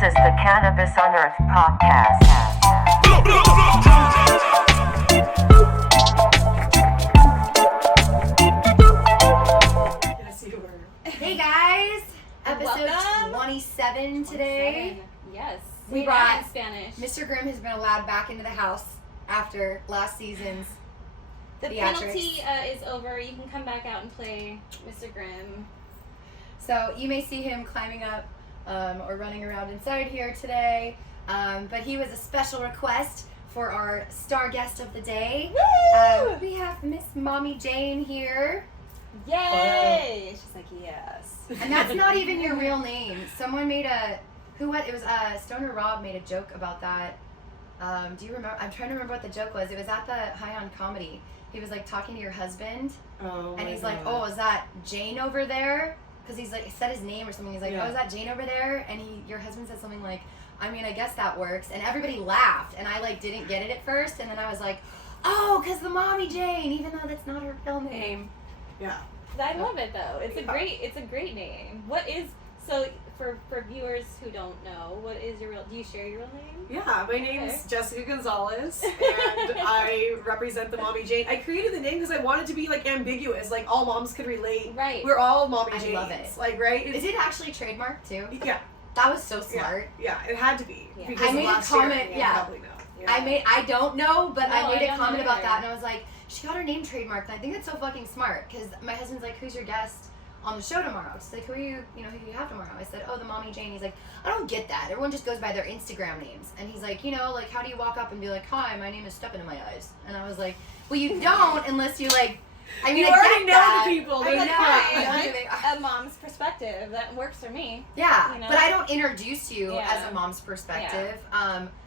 This is the Cannabis Unearthed podcast. Hey guys, episode Welcome. 27 today. Yes. We Say brought that in Spanish. Mr. Grimm has been allowed back into the house after last season's The theatrics. penalty is over. You can come back out and play Mr. Grimm. So you may see him climbing up or running around inside here today. But he was a special request for our star guest of the day. Woo! We have Miss Mommy Jane here. Yay! She's like, yes. And that's not even your real name. Someone made it was Stoner Rob made a joke about that. Do you remember? I'm trying to remember what the joke was. It was at the High on Comedy. He was like talking to your husband. Oh, and he's God. like, oh, is that Jane over there? Because he's like, said his name or something. He's like, Yeah. oh, is that Jane over there? And your husband said something like, I mean, I guess that works. And everybody laughed. And I like didn't get it at first. And then I was like, oh, because the Mommy Jane, even though that's not her real name. Yeah. I love it though. It's a great name. What is so for viewers who don't know, what is your real? Do you share your real name? Yeah, my name's Jessica Gonzalez, and I represent the Mommy Jane. I created the name because I wanted to be like ambiguous, like all moms could relate. Right. We're all Mommy I Janes. love it. Like, right? Is it actually trademarked too? Yeah. That was so smart. Yeah, it had to be. Yeah. Because I made a last year, comment, you yeah. probably know. Yeah. I don't know, but No, I made I a don't comment know about either. that, and I was like, she got her name trademarked, and I think that's so fucking smart, because my husband's like, who's your guest on the show tomorrow? She's like, who do you have tomorrow? I said, oh, the Mommy Jane. He's like, I don't get that. Everyone just goes by their Instagram names. And he's like, like, how do you walk up and be like, hi, my name is Steppin' in my eyes? And I was like, well, you don't unless you like, I mean, You I already get know that. the people. I They're know. like, Hi, a mom's perspective. That works for me. Yeah, You know? but I don't introduce you Yeah. as a mom's perspective.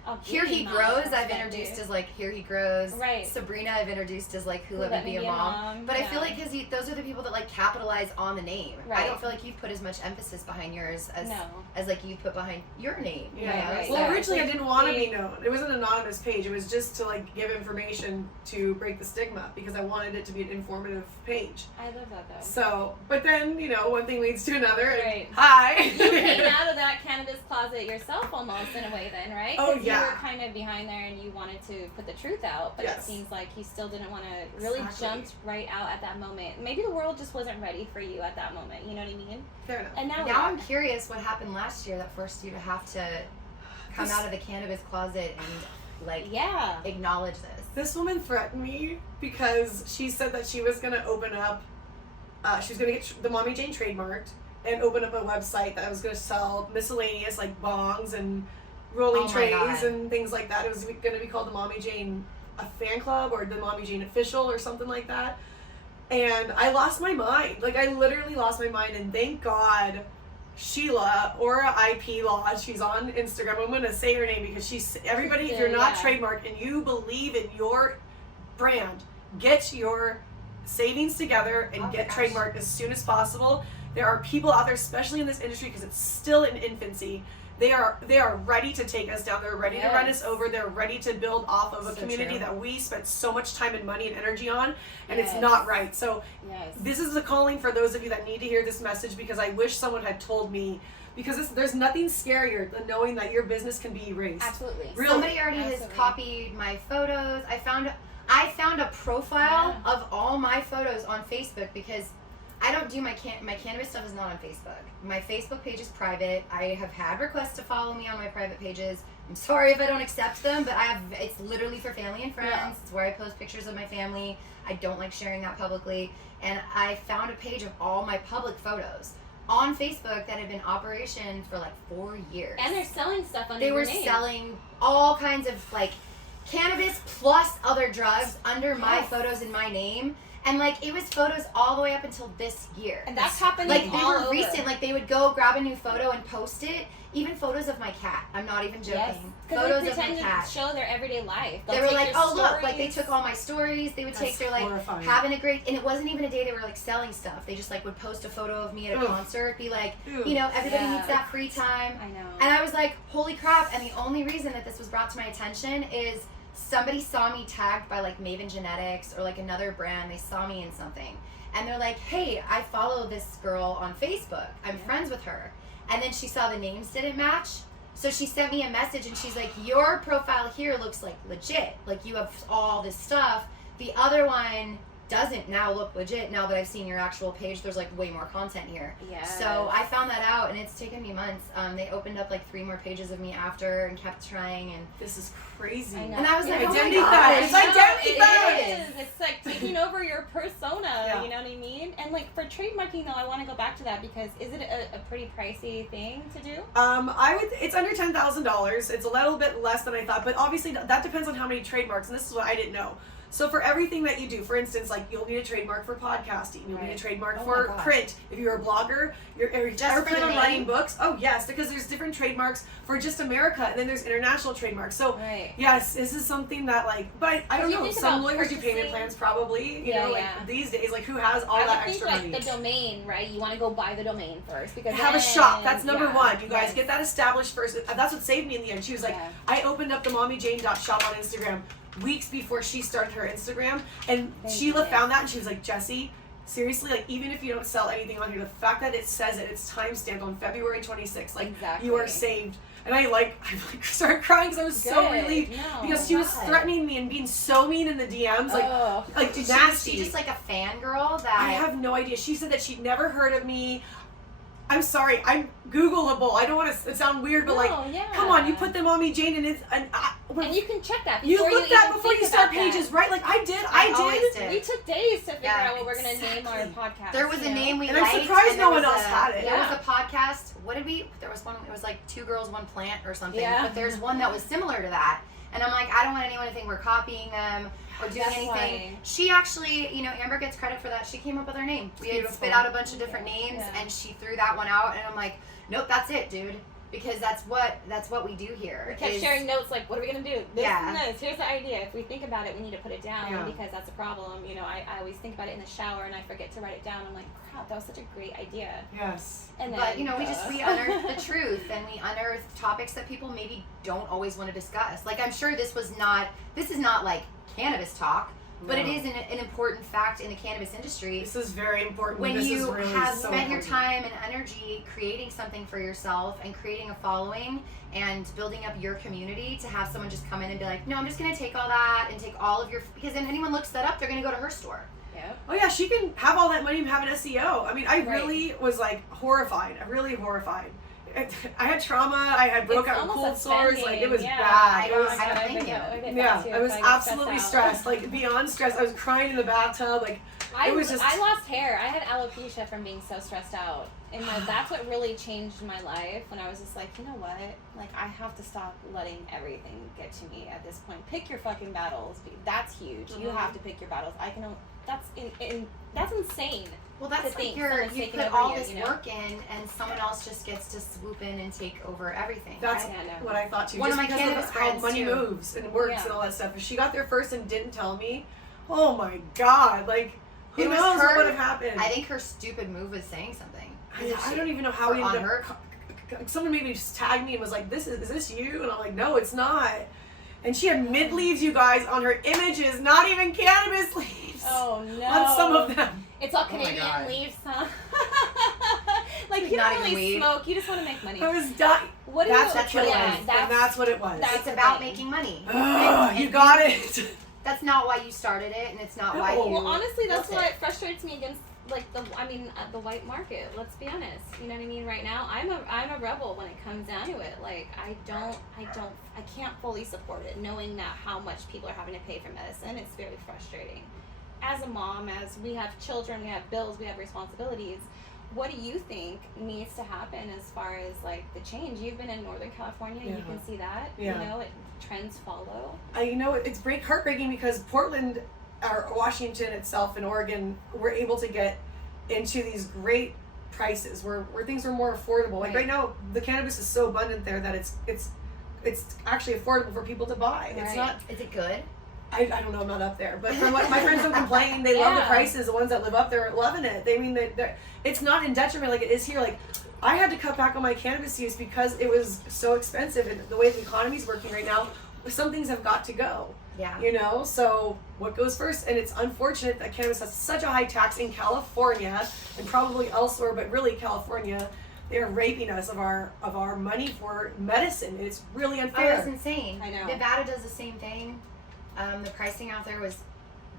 I'll Here give He you Grows, mom's I've perspective. introduced as like Here He Grows. Right. Sabrina, I've introduced as like Who Let Me Be a Mom. But I feel like because those are the people that like capitalize on the name. Right. I don't feel like you've put as much emphasis behind yours as No. like you put behind your name. you Yeah. know? Right. Well, Yeah. originally I didn't want to be They- known. It was an anonymous page. It was just to like give information to break the stigma because I wanted it to be an informative page. I love that though. So, but then, one thing leads to another. And Right. Hi. You came out of that cannabis closet yourself almost in a way then, right? Oh, 'Cause yeah. You were kind of behind there and you wanted to put the truth out, but it Yes. seems like you still didn't want to really Exactly. jumped right out at that moment. Maybe the world just wasn't ready for you at that moment, you know what I mean? Fair enough. And now Now I'm curious what happened last year that forced you to have to come out of the cannabis closet and like yeah. acknowledge this. This woman threatened me because she said that she was going to open up, she was going to get the Mommy Jane trademarked and open up a website that was going to sell miscellaneous like bongs and rolling Oh my trays God. and things like that. It was going to be called the Mommy Jane a fan club or the Mommy Jane official or something like that. And I lost my mind. Like I literally lost my mind, and thank God Sheila or IP Law, she's on Instagram. I'm gonna say her name because she's everybody. If you're not Yeah. trademarked and you believe in your brand, get your savings together and Oh my get gosh. trademarked as soon as possible. There are people out there, especially in this industry, because it's still in infancy. They are ready to take us down. They're ready to run Yes. us over. They're ready to build off of a So community true. that we spent so much time and money and energy on, and it's Yes. not right. So Yes. this is a calling for those of you that need to hear this message, because I wish someone had told me, because there's nothing scarier than knowing that your business can be erased. Absolutely. Really? Somebody already has Absolutely. copied my photos. I found a profile of all my photos on Facebook because I don't do my cannabis stuff is not on Facebook. My Facebook page is private. I have had requests to follow me on my private pages. I'm sorry if I don't accept them, but it's literally for family and friends. Yeah. It's where I post pictures of my family. I don't like sharing that publicly. And I found a page of all my public photos on Facebook that had been in operation for like 4 years. And they're selling stuff under They your were name. selling all kinds of like cannabis plus other drugs under my Yes. photos in my name. And like it was photos all the way up until this year. And that's happening Like they all were over. recent. Like they would go grab a new photo and post it. Even photos of my cat. I'm not even joking. Yes. Because Photos they of my pretend cat. to show their everyday life. They They'll were take like, your oh look, like they stories. took all my stories. They would That's take their like horrifying. having a great, and it wasn't even a day they were like selling stuff. They just like would post a photo of me at a Ugh. concert, be like, Ew. everybody Yeah. needs that free time. I know. And I was like, holy crap. And the only reason that this was brought to my attention is somebody saw me tagged by like Maven Genetics or like another brand. They saw me in something. And they're like, hey, I follow this girl on Facebook. I'm friends with her. And then she saw the names didn't match. So she sent me a message and she's like, your profile here looks like legit. Like you have all this stuff. The other one doesn't now look legit now that I've seen your actual page. There's like way more content here. Yeah. So I found that out and it's taken me months. They opened up like 3 more pages of me after and kept trying and This is crazy. I know. and I was like, oh my Identity God. theft. It's identity theft. It is. It's like taking over your persona. Yeah. You know what I mean? And like for trademarking though, I want to go back to that because is it a pretty pricey thing to do? It's under $10,000. It's a little bit less than I thought, but obviously that depends on how many trademarks, and this is what I didn't know. So for everything that you do, for instance, like you'll need a trademark for podcasting, you'll need a trademark Oh for my gosh. print. If you're a blogger, you're Just ever for plan the on name? writing books? Oh yes, because there's different trademarks for just America, and then there's international trademarks. So Right. yes, this is something that like, but I don't you know. think Some about lawyers do payment purchasing- plans, probably. You Yeah, know, like yeah. these days, like who has all I that would think extra like money? the domain, right? You want to go buy the domain first because Have a then- shop. That's number yeah, one. You guys yes. get that established first. That's what saved me in the end. She was like, Yeah. I opened up the mommyjane.shop on Instagram weeks before she started her Instagram, and Thank Sheila you. found that and she was like, Jessie, seriously, like even if you don't sell anything on here, the fact that it says it's timestamped on February 26th, like you are Exactly. saved. And I started crying because I was so Good. relieved No. because she was God. threatening me and being so mean in the DMs, like Is nasty. she just like a fangirl that I have no idea. She said that she'd never heard of me. I'm sorry, I'm Googleable. I don't want to sound weird, but like, No, yeah. come on, you put the Mommy Jane and it's and you can check that. you Before look that even before you think start about that. pages, right? Like I did. always did. We took days to figure Yeah, out what we're gonna name our exactly. podcast. there was a you know? name we And I'm liked, surprised and no there one was else had it. There Yeah. was a podcast. What did we? There was one. It was like 2 girls, 1 plant or something. Yeah. But there's one that was similar to that, and I'm like, I don't want anyone to think we're copying them or doing That's anything. why. She actually, Amber gets credit for that. She came up with her name. We had Beautiful. spit out a bunch of different names, Yeah. and she threw that one out, and I'm like, nope, that's it, dude. Because that's what we do here. We kept is- sharing notes like, what are we gonna do? This Yeah. and this. Here's the idea. If we think about it, we need to put it down Yeah. because that's a problem. I always think about it in the shower and I forget to write it down. I'm like, crap, that was such a great idea. Yes. And then, But we unearth the truth, and we unearth topics that people maybe don't always want to discuss. Like I'm sure this is not like cannabis talk, but it No. is an important fact in the cannabis industry. This is very important. When this is you really have so spent your important. time and energy creating something for yourself and creating a following and building up your community, to have someone just come in and be like, no, I'm just going to take all that and take all of your, because then anyone looks that up, they're going to go to her store. Yeah. Oh yeah, she can have all that money and have an SEO. I mean, I Right. really was like horrified. Really horrified. I had trauma. I had broke It's out almost cold sores. offending, Like it was yeah. bad. It was, I don't think you. I was absolutely stressed. Like beyond stressed. I was crying in the bathtub. Like I it was just. I lost hair. I had alopecia from being so stressed out. And that's what really changed my life when I was just like, you know what? Like, I have to stop letting everything get to me at this point. Pick your fucking battles. That's huge. You have to pick your battles. That's insane. Well, that's to like think you someone's taking put over all you, this you know? work in, and someone else just gets to swoop in and take over everything. That's right? Yeah, I know. what I thought too. One of Just my because cannabis how friends, money too. moves and works Yeah. and all that stuff. If she got there first and didn't tell me, oh my god! Like who It was knows what her- would have happened? I think her stupid move was saying something. I don't even know how we on ended her. up. Someone maybe just tagged me and was like, "Is this you?" And I'm like, "No, it's not." And she had mid leaves, you guys, on her images, not even cannabis leaves. Oh no. On some of them. It's all Oh my Canadian God. leaves, huh? Like Like you not don't even really weed. smoke. You just want to make money. I was dying. What do That's you? what it yeah, was. And that's what it was. that's It's the about thing. making money. Ugh, And- you and got it. That's not why you started it, and it's not why No. you. Well, honestly, that's built what it. frustrates me against the white market. Let's be honest. You know what I mean? Right now, I'm a rebel when it comes down to it. Like I can't fully support it, knowing that how much people are having to pay for medicine. It's very frustrating. As a mom, as we have children, we have bills, we have responsibilities. What do you think needs to happen as far as like the change? You've been in Northern California, you Yeah. can see that. Yeah. You know, trends follow. You know, it's heartbreaking because Portland, or Washington itself, and Oregon were able to get into these great prices where things are more affordable. Like Right. right now, the cannabis is so abundant there that it's actually affordable for people to buy. It's Right. not. Is it good? I don't know, I'm not up there, but from what my friends don't complain, they love the Yeah. prices. The ones that live up there are loving it. They mean that it's not in detriment like it is here. Like I had to cut back on my cannabis use because it was so expensive, and the way the economy's working right now, some things have got to go. Yeah. You know, so what goes first? And it's unfortunate that cannabis has such a high tax in California and probably elsewhere, but really California, They're raping us of our money for medicine. It's really Oh, unfair. it's insane. I know. Nevada does the same thing. The pricing out there was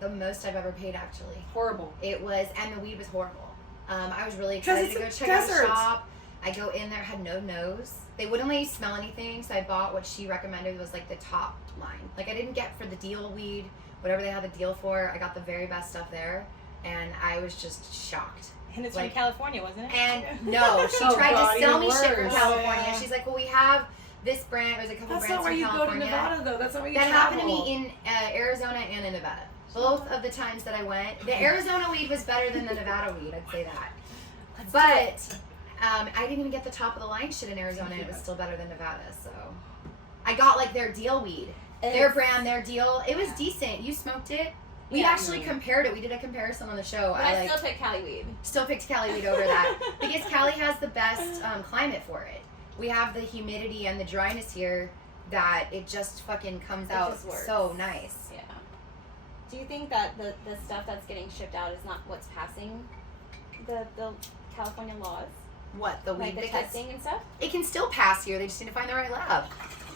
the most I've ever paid, actually. Horrible. It was, and the weed was horrible. I was really 'Cause excited to go it's a check out desert. the shop. I go in there, had no nose. They wouldn't let you smell anything, so I bought what she recommended was like the top line. Like I didn't get for the deal weed, whatever they had the deal for. I got the very best stuff there, and I was just shocked. And it's Like- from California, wasn't it? And no, she Oh, tried God, to sell even me shit from worse. California. Yeah. She's like, well, we have this brand. There's a couple That's brands not where from you go to California. Nevada, though. That's not where you That travel. happened to me in Arizona and in Nevada. Both of the times that I went, the Arizona weed was better than the Nevada weed. I'd say that. But I didn't even get the top of the line shit in Arizona. And it was still better than Nevada. So I got like their deal weed, their brand, their deal. It was decent. You smoked it. We Yeah. actually compared it. We did a comparison on the show. But I still pick Cali weed. Still picked Cali weed over that because Cali has the best climate for it. We have the humidity and the dryness here that it just fucking comes It out just works. so nice. Yeah. Do you think that the stuff that's getting shipped out is not what's passing the California laws? What, the Like weed? the Because testing and stuff? it can still pass here. They just need to find the right lab.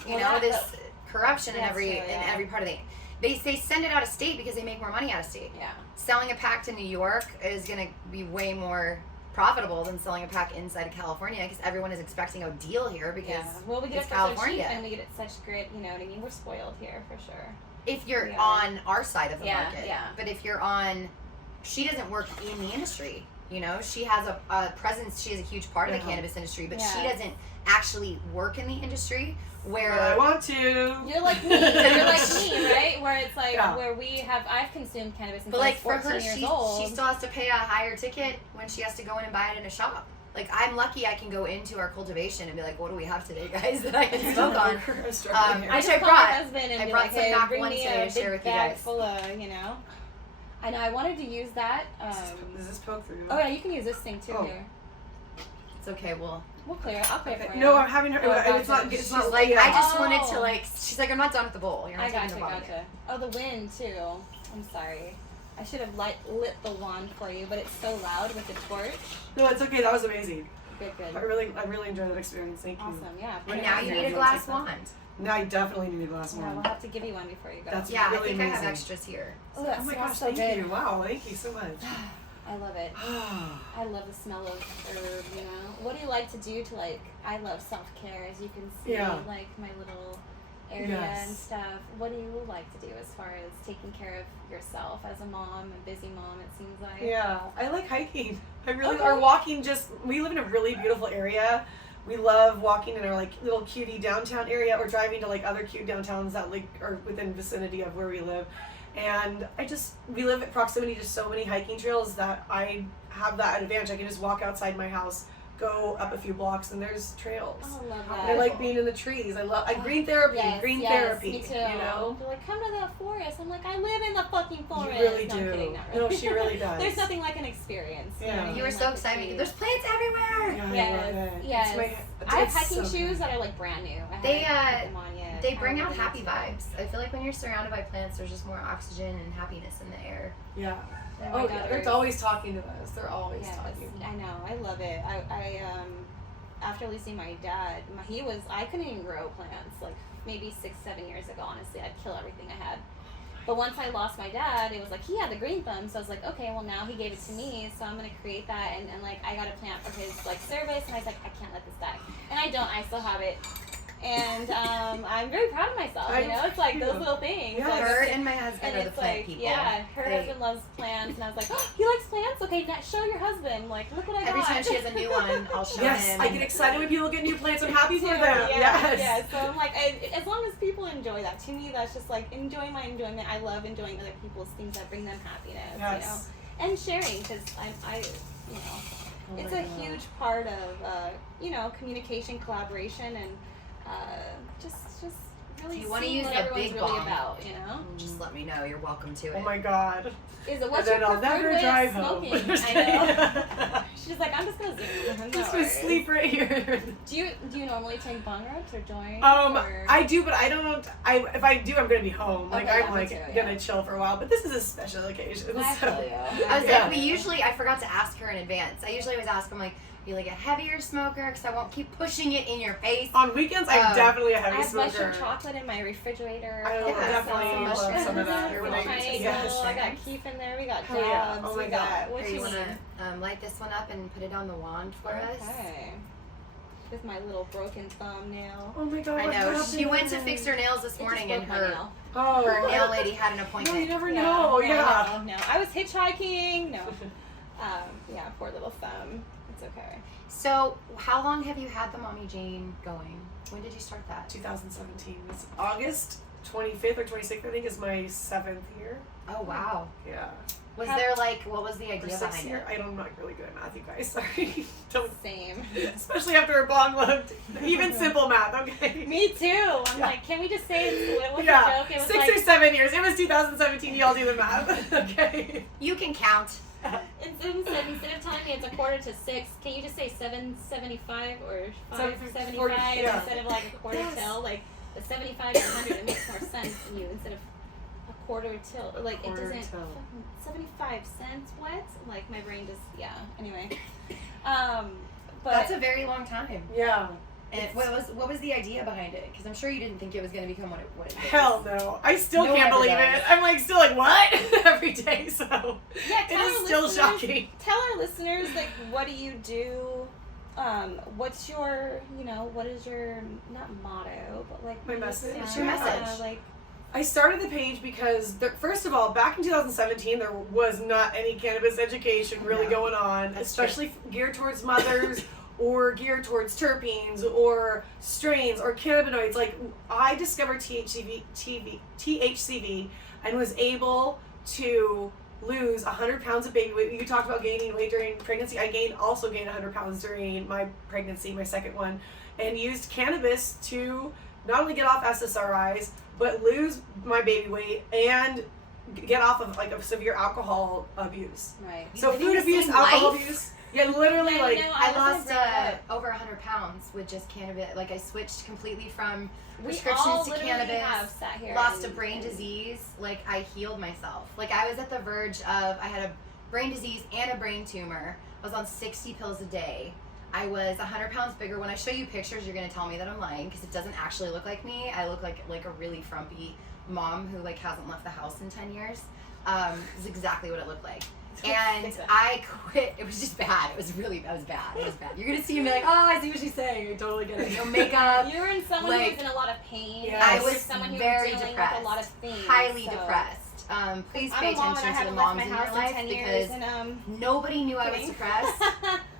You Well, know, that- this corruption in That's every true, yeah. in every part of the. They send it out of state because they make more money out of state. Yeah. Selling a pack to New York is going to be way more profitable than selling a pack inside of California because everyone is expecting a deal here because Yeah. Well, we get it's it for so cheap California. and we get it such great, you know what I mean? We're spoiled here for sure. if you're Yeah. on our side of the Yeah, market. yeah. But if you're on, she doesn't work in the industry. You know, she has a presence. She has a huge part of the Yeah. cannabis industry, but Yeah. she doesn't actually work in the industry. Where I want to. You're like me. You're like me, right? Where it's like Yeah. where I've consumed cannabis since But I like was for 14 her, years she old. still has to pay a higher ticket when she has to go in and buy it in a shop. Like I'm lucky I can go into our cultivation and be like, what do we have today, guys, that I can smoke on? I Which just I call brought. my husband and I be brought like, some hey, knock bring one me today a to share big with you bag guys. full of, you know. I know. I wanted to use that. Does this poke through? Oh yeah, you can use this thing too Oh. here. It's okay. We'll. We'll clear it. I'll clear it for you. No, I'm having her. Oh, it's gotcha. not. It's She's not like, yeah. I just wanted to Oh. like. She's like, I'm not done with the bowl. You're not I taking gotcha, the bottom yet. gotcha. Oh, the wind too. I'm sorry. I should have lit the wand for you, but it's so loud with the torch. No, it's okay. That was amazing. Good, good. I really enjoyed that experience. Thank you. Awesome, yeah. And Right now now, you yeah, need a you glass wanna take wand. Now I definitely need a glass Yeah, one. we'll have to give you one before you go. That's Yeah, I really think I have amazing. extras here. Oh, that Oh my smells gosh, so thank good. you. Wow, thank you so much. I love it. I love the smell of herb, you know. What do you like to do to like, I love self-care, as you can see, Yeah. like my little area Yes. and stuff. What do you like to do as far as taking care of yourself as a mom, a busy mom, it seems like? Yeah, I like hiking. I really Okay. are walking. We live in a really beautiful area. We love walking in our like little cutie downtown area, or driving to like other cute downtowns that like are within vicinity of where we live. And we live at proximity to so many hiking trails that I have that advantage. I can just walk outside my house, go up a few blocks, and there's trails. Oh, I love I that. like being in the trees. I green therapy, green therapy. Me too. You know, They're like, come to the forest. I'm like, I live in the fucking forest. you really No, do. I'm kidding, not No, really. she really does. There's nothing like an experience. Yeah. You know what I You were mean? so Like the excited. trees. There's plants everywhere. Yeah, I love Yes, it. yes. I have It's hiking so shoes good. that are like brand new. I They, haven't put them on yet. They I bring really out happy need to. vibes. I feel like when you're surrounded by plants, there's just more oxygen and happiness in the air. Yeah. my Oh yeah, they're daughters- always talking to us. They're always Yes, talking. I know. I love it. I after losing my dad, I couldn't even grow plants. Like maybe 6-7 years ago, honestly, I'd kill everything I had. But once I lost my dad, it was like he had the green thumb, so I was like, okay, well now he gave it to me, so I'm gonna create that, and like I got a plant for his like service, and I was like, I can't let this die, and I don't. I still have it, and I'm very proud of myself. You know, it's like those little things. Yeah. Like, Her and my husband and are the it's plant like, people. yeah, her They- husband loves plants, and I was like, oh, he likes plants? Okay, now show your husband. Like, look what I got. Every time she has a new one, I'll show Yes, him. I get excited when people get new plants. I'm happy for them. Yeah, Yes. yeah. So I'm like, as long as people enjoy that, to me, that's just like enjoying my enjoyment. I love enjoying other people's things that bring them happiness, Yes. you know, and sharing, because I, you know, Oh it's my a God. huge part of, you know, communication, collaboration, and just really If you wanna seeing use what the everyone's big really bomb. about, you know. Just let me know. You're welcome to it. Oh my God. Is it what's And your then I'll preferred never way drive of home. smoking? I know. She's like, I'm just gonna zoom. No. Just sleep right here. Do you normally take bong rips or joints? I do, but I don't. If I do, I'm gonna be home. Like Okay, I'm gonna chill for a while. But this is a special occasion. I So. feel you. I was like, I forgot to ask her in advance. I usually always ask them like, are you like a heavier smoker? Because I won't keep pushing it in your face. On weekends, I'm definitely a I heavy have smoker. mushroom chocolate in my refrigerator. I definitely love some of that. I got keef in there. We got Oh, yeah. dabs. Oh my we got God. what Here, you you want need. to light this one up and put it on the wand for us? Okay. With my little broken thumbnail. Oh my God. I what know. happened? She went to fix her nails this morning and broke my her nail. nail lady had an No, appointment. you never know. Yeah. No, I was hitchhiking. No. Yeah, poor little thumb. It's okay. So, how long have you had the Mommy Jane going? When did you start that? 2017. It's August 25th or 26th, I think, is my 7th year. Oh, wow. Yeah. Was there like, what was the Or idea 6th behind year. it? I'm not really good at math, you guys. Sorry. Don't. Same. Especially after a bong looked. Even simple math, okay? Me too. I'm Yeah. like, can we just say it was Yeah. a joke? It was 6 like, or 7 years. It was 2017. Y'all do the math. Okay. You can count. instead of telling me it's 5:45, can you just say 7:75 or 5:75 yeah. instead of like a quarter till? Like the 75 to 100, it makes more sense than you instead of a quarter till. Or like Quarter it doesn't. till. 75 cents. What? Like my brain just Anyway, but That's a very long time. Yeah. And what was the idea behind it? Because I'm sure you didn't think it was going to become what it is. Hell no. I still No can't one believe ever it. does. I'm like still like, what? Every day, so yeah, it is still shocking. Tell our listeners, like, what do you do? What's your, what is your, not motto, but like My message? What's your message? Like, I started the page because, first of all, back in 2017, there was not any cannabis education really No, going on, that's especially geared towards mothers or geared towards terpenes or strains or cannabinoids. Like, I discovered THCV and was able to lose 100 pounds of baby weight. You talked about gaining weight during pregnancy. I also gained 100 pounds during my pregnancy, my second one, and used cannabis to not only get off SSRIs, but lose my baby weight and get off of like a severe alcohol abuse. right. So living food the abuse, same alcohol life? abuse. Yeah, literally Yeah, like no, I was lost gonna bring that up. over 100 pounds with just cannabis. Like I switched completely from We prescriptions all to literally cannabis. have sat here Lost a and- brain disease. Like I healed myself. Like I was at the verge of, I had a brain disease and a brain tumor. I was on 60 pills a day. I was 100 pounds bigger. When I show you pictures, you're gonna tell me that I'm lying because it doesn't actually look like me. I look like a really frumpy mom who like hasn't left the house in 10 years. Is exactly what it looked like. And I quit. It was just bad. It was bad. It was bad. You're gonna see me like, oh, I see what she's saying. I totally get it. No makeup. You're in someone like, who's in a lot of pain. Yes. I You're was someone who's very dealing depressed. with a lot of things. Highly so. depressed. Please I'm pay a mom and attention I to the haven't left moms my in your house in life 10 because years and nobody knew I was kidding. depressed.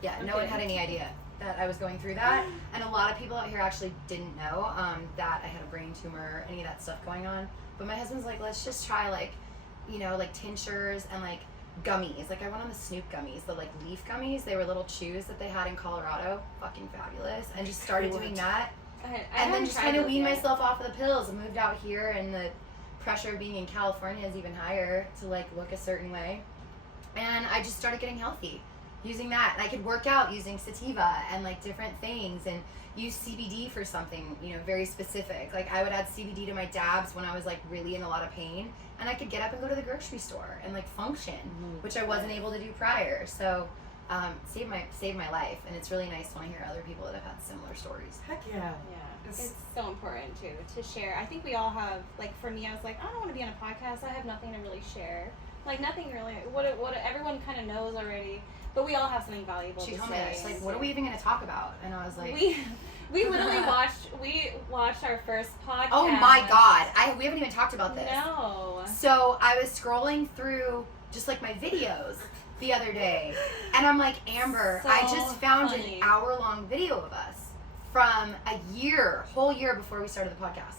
Yeah, no one had any idea that I was going through that. And a lot of people out here actually didn't know that I had a brain tumor, any of that stuff going on. But my husband's like, let's just try like tinctures and like gummies. Like I went on the Snoop gummies, the like leaf gummies. They were little chews that they had in Colorado. Fucking fabulous. And just started doing that. And then just kind of weaned myself off of the pills and moved out here, and the pressure of being in California is even higher to like look a certain way. And I just started getting healthy using that. And I could work out using sativa and like different things and use CBD for something, very specific. Like I would add CBD to my dabs when I was like really in a lot of pain, and I could get up and go to the grocery store and like function, which I wasn't able to do prior. So saved my life, and it's really nice when I hear other people that have had similar stories. heck yeah. Yeah, it's so important too to share. I think we all have, like for me, I was like, I don't want to be on a podcast. I have nothing to really share. Like nothing really. What everyone kind of knows already, but we all have something valuable She to told me say. that. She's like, what are we even going to talk about? And I was like, We literally watched our first podcast. oh my god, we haven't even talked about this. No. So I was scrolling through just like my videos the other day, and I'm like, Amber, So I just found funny. an hour-long video of us from whole year before we started the podcast.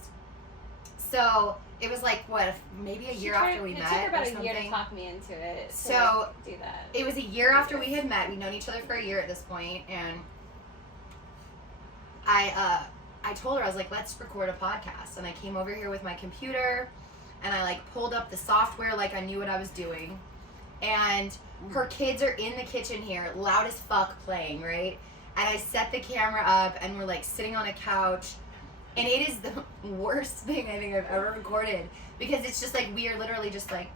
So it was like, what, maybe a year after we met It took her about or a year to something. talk me into it. To, So, do that. It was a year after we had met. We'd known each other for a year at this point, and I told her, I was like, let's record a podcast. And I came over here with my computer, and I like pulled up the software like I knew what I was doing. And her kids are in the kitchen here, loud as fuck playing, right? and I set the camera up, and we're like sitting on a couch, and it is the worst thing I think I've ever recorded, because it's just like we are literally just like,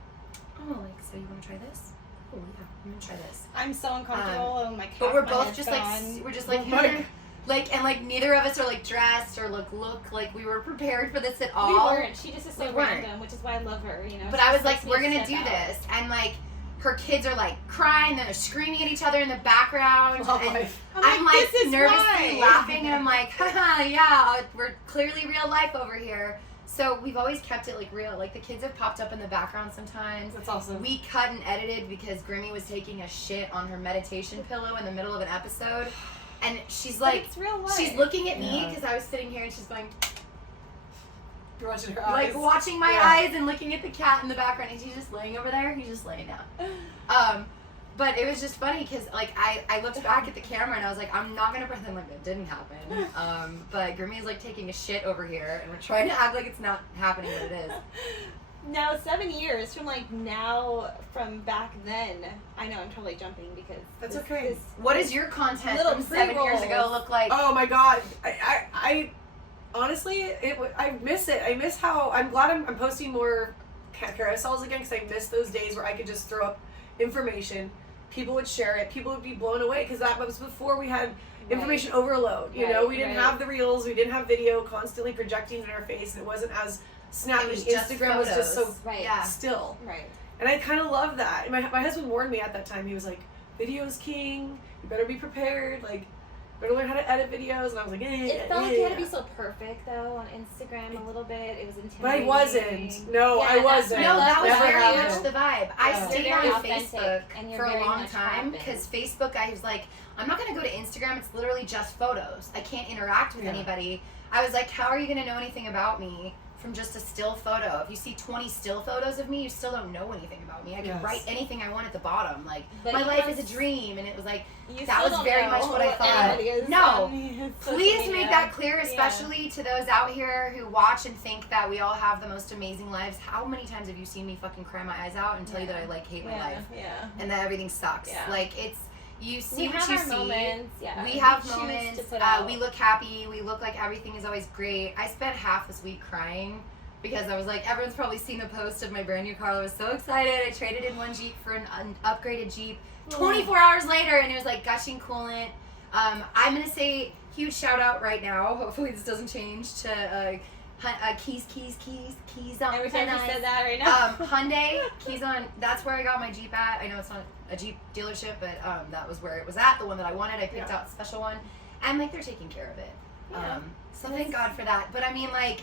oh, like, so you want to try this? Oh yeah, I'm gonna try this. I'm so uncomfortable and my But we're my both head's just gone. like, we're just like, Like- like, and like neither of us are like dressed or look like we were prepared for this at all. We weren't. She just is so We weren't. random, which is why I love her, you know. But She I was just like, lets me we're gonna step do out. this, and like her kids are like crying, they're screaming at each other in the background, Love and life. I'm like this is nervously why. laughing, and I'm like, haha, yeah, we're clearly real life over here. So we've always kept it like real. Like the kids have popped up in the background sometimes. That's awesome. We cut and edited because Grimmy was taking a shit on her meditation pillow in the middle of an episode, and she's But like, it's real life. she's looking at me Yeah. because I was sitting here, and she's going You're watching her eyes. like watching my Yeah. eyes and looking at the cat in the background, and she's just laying over there. He's just laying down. But it was just funny because like I looked back at the camera and I was like, I'm not gonna pretend like that didn't happen. But Grimmy's like taking a shit over here, and we're trying to act like it's not happening, but it is. Now 7 years from like now from back then. I know I'm totally jumping because That's this- okay. this- What does your content Little from 7 years ago pre-rolls. look like? Oh my god, I honestly, I miss it. I miss how I'm glad I'm posting more carousels again, because I miss those days where I could just throw up information, people would share it, people would be blown away, because that was before we had information overload. You know, Right, we didn't right. have the reels, we didn't have video constantly projecting in our face, and it wasn't as snappy. It was just Instagram was just so photos. Right. Yeah. still. Right. And I kind of love that. And my husband warned me at that time. He was like, "Video is king. You better be prepared. Like, better learn how to edit videos." And I was like, It felt like you had to be so perfect though on Instagram a little bit. It was intimidating. But I wasn't. No, Yeah, I that's wasn't. what No, that was Never very happened. much the vibe. I Yeah. stayed You're very on authentic, Facebook and you're for a very long much time poppin'. because Facebook, I was like, I'm not going to go to Instagram. It's literally just photos. I can't interact with Yeah. anybody. I was like, how are you going to know anything about me from just a still photo? If you see 20 still photos of me, you still don't know anything about me. I can Yes. write anything I want at the bottom. Like, But my you life want- is a dream. And it was like, You that still was don't very know much what I thought. anybody is No. on social please media. make that clear, Yeah. especially to those out here who watch and think that we all have the most amazing lives. How many times have you seen me fucking cry my eyes out and tell you that I like hate my Yeah, life yeah. and that everything sucks? Yeah. Like, it's, you see We what have you our see. moments. Yeah. We have choose to moments. put out. We look happy. We look like everything is always great. I spent half this week crying because I was like, everyone's probably seen the post of my brand new car. I was so excited. I traded in one Jeep for an upgraded Jeep. 24 hours later, and it was like gushing coolant. I'm gonna say huge shout out right now. Hopefully this doesn't change to keys on. Every time you said that right now. Hyundai, keys on. That's where I got my Jeep at. I know it's not a Jeep dealership, but that was where it was at. The one that I wanted, I picked out a special one, and like they're taking care of it. Yeah. So thank God for that. But I mean, like,